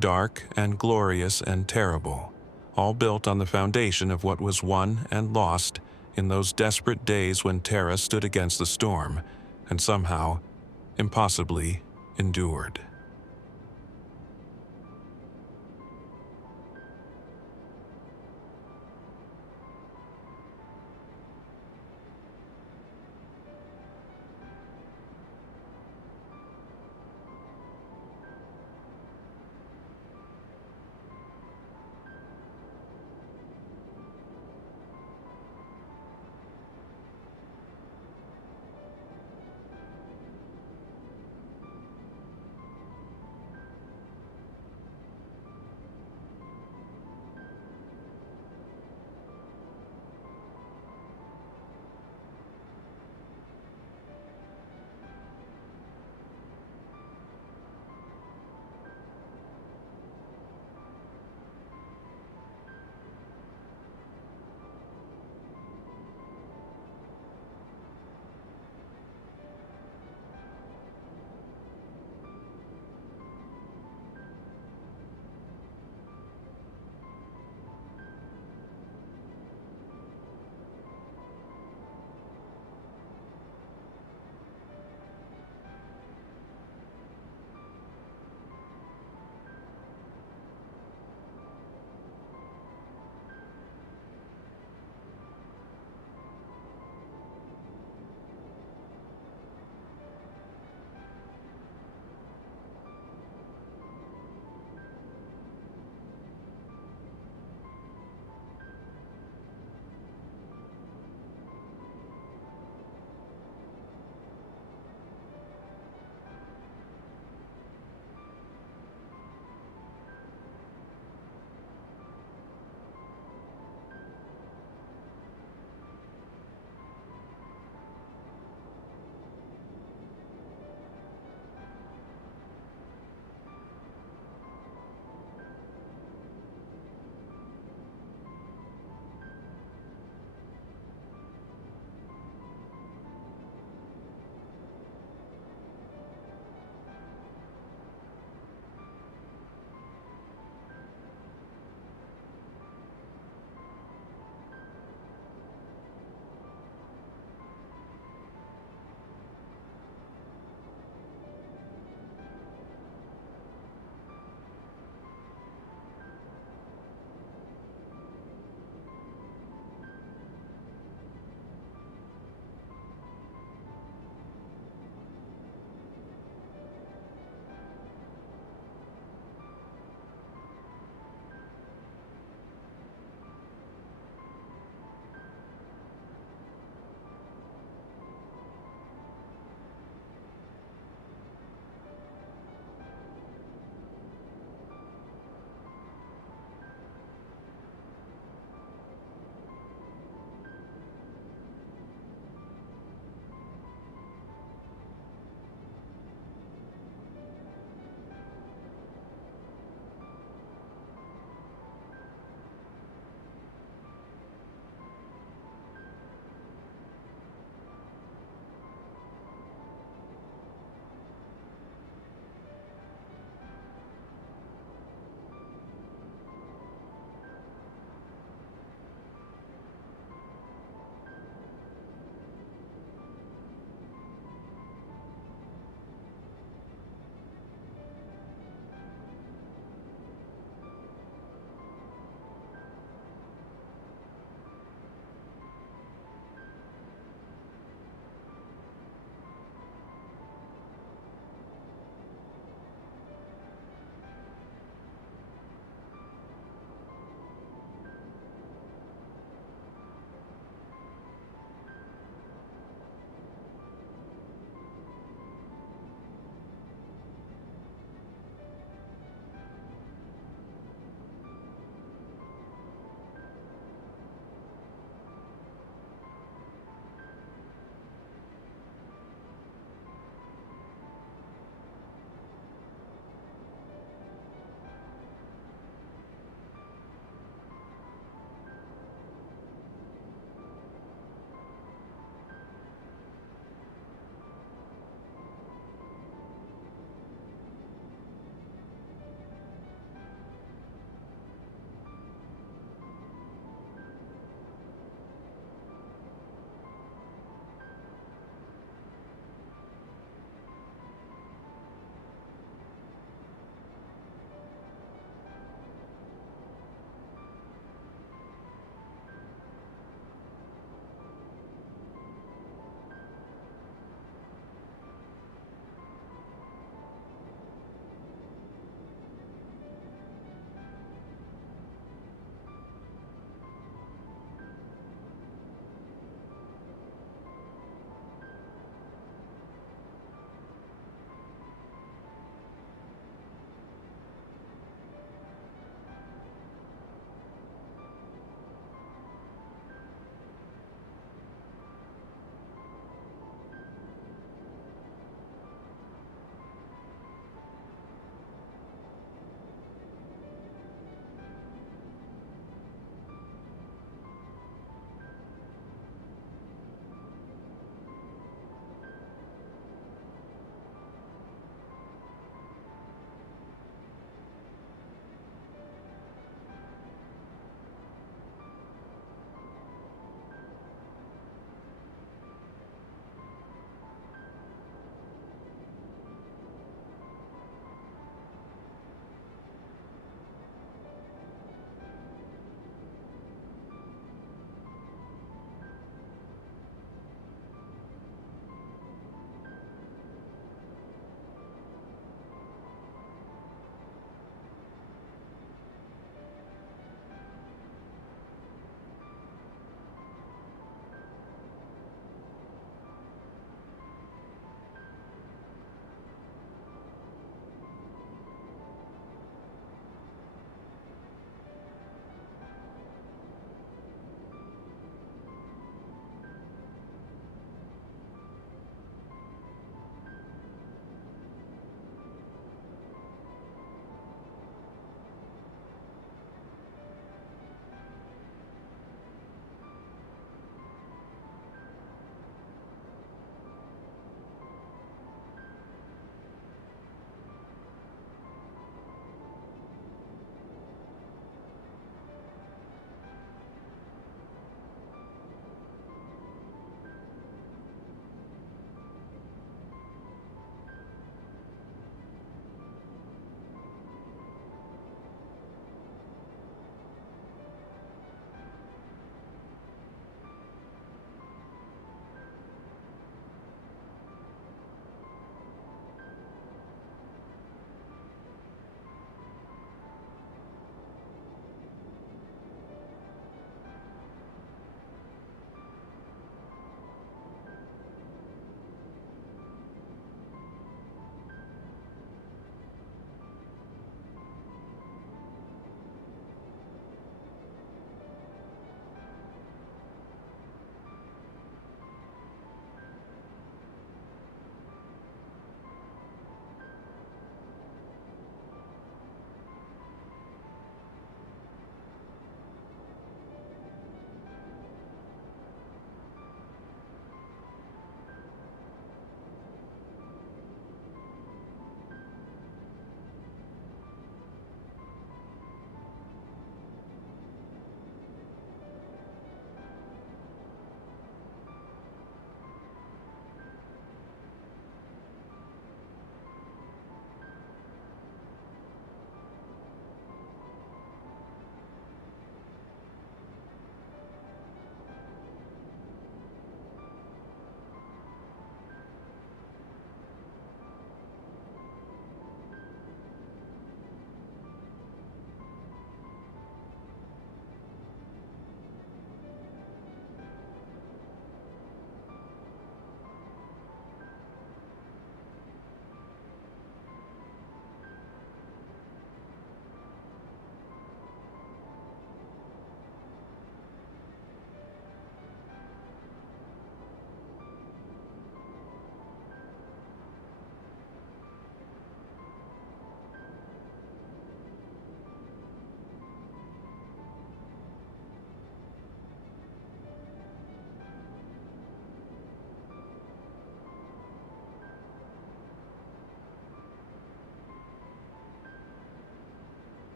dark and glorious and terrible, all built on the foundation of what was won and lost in those desperate days when Terra stood against the storm and somehow, impossibly, endured.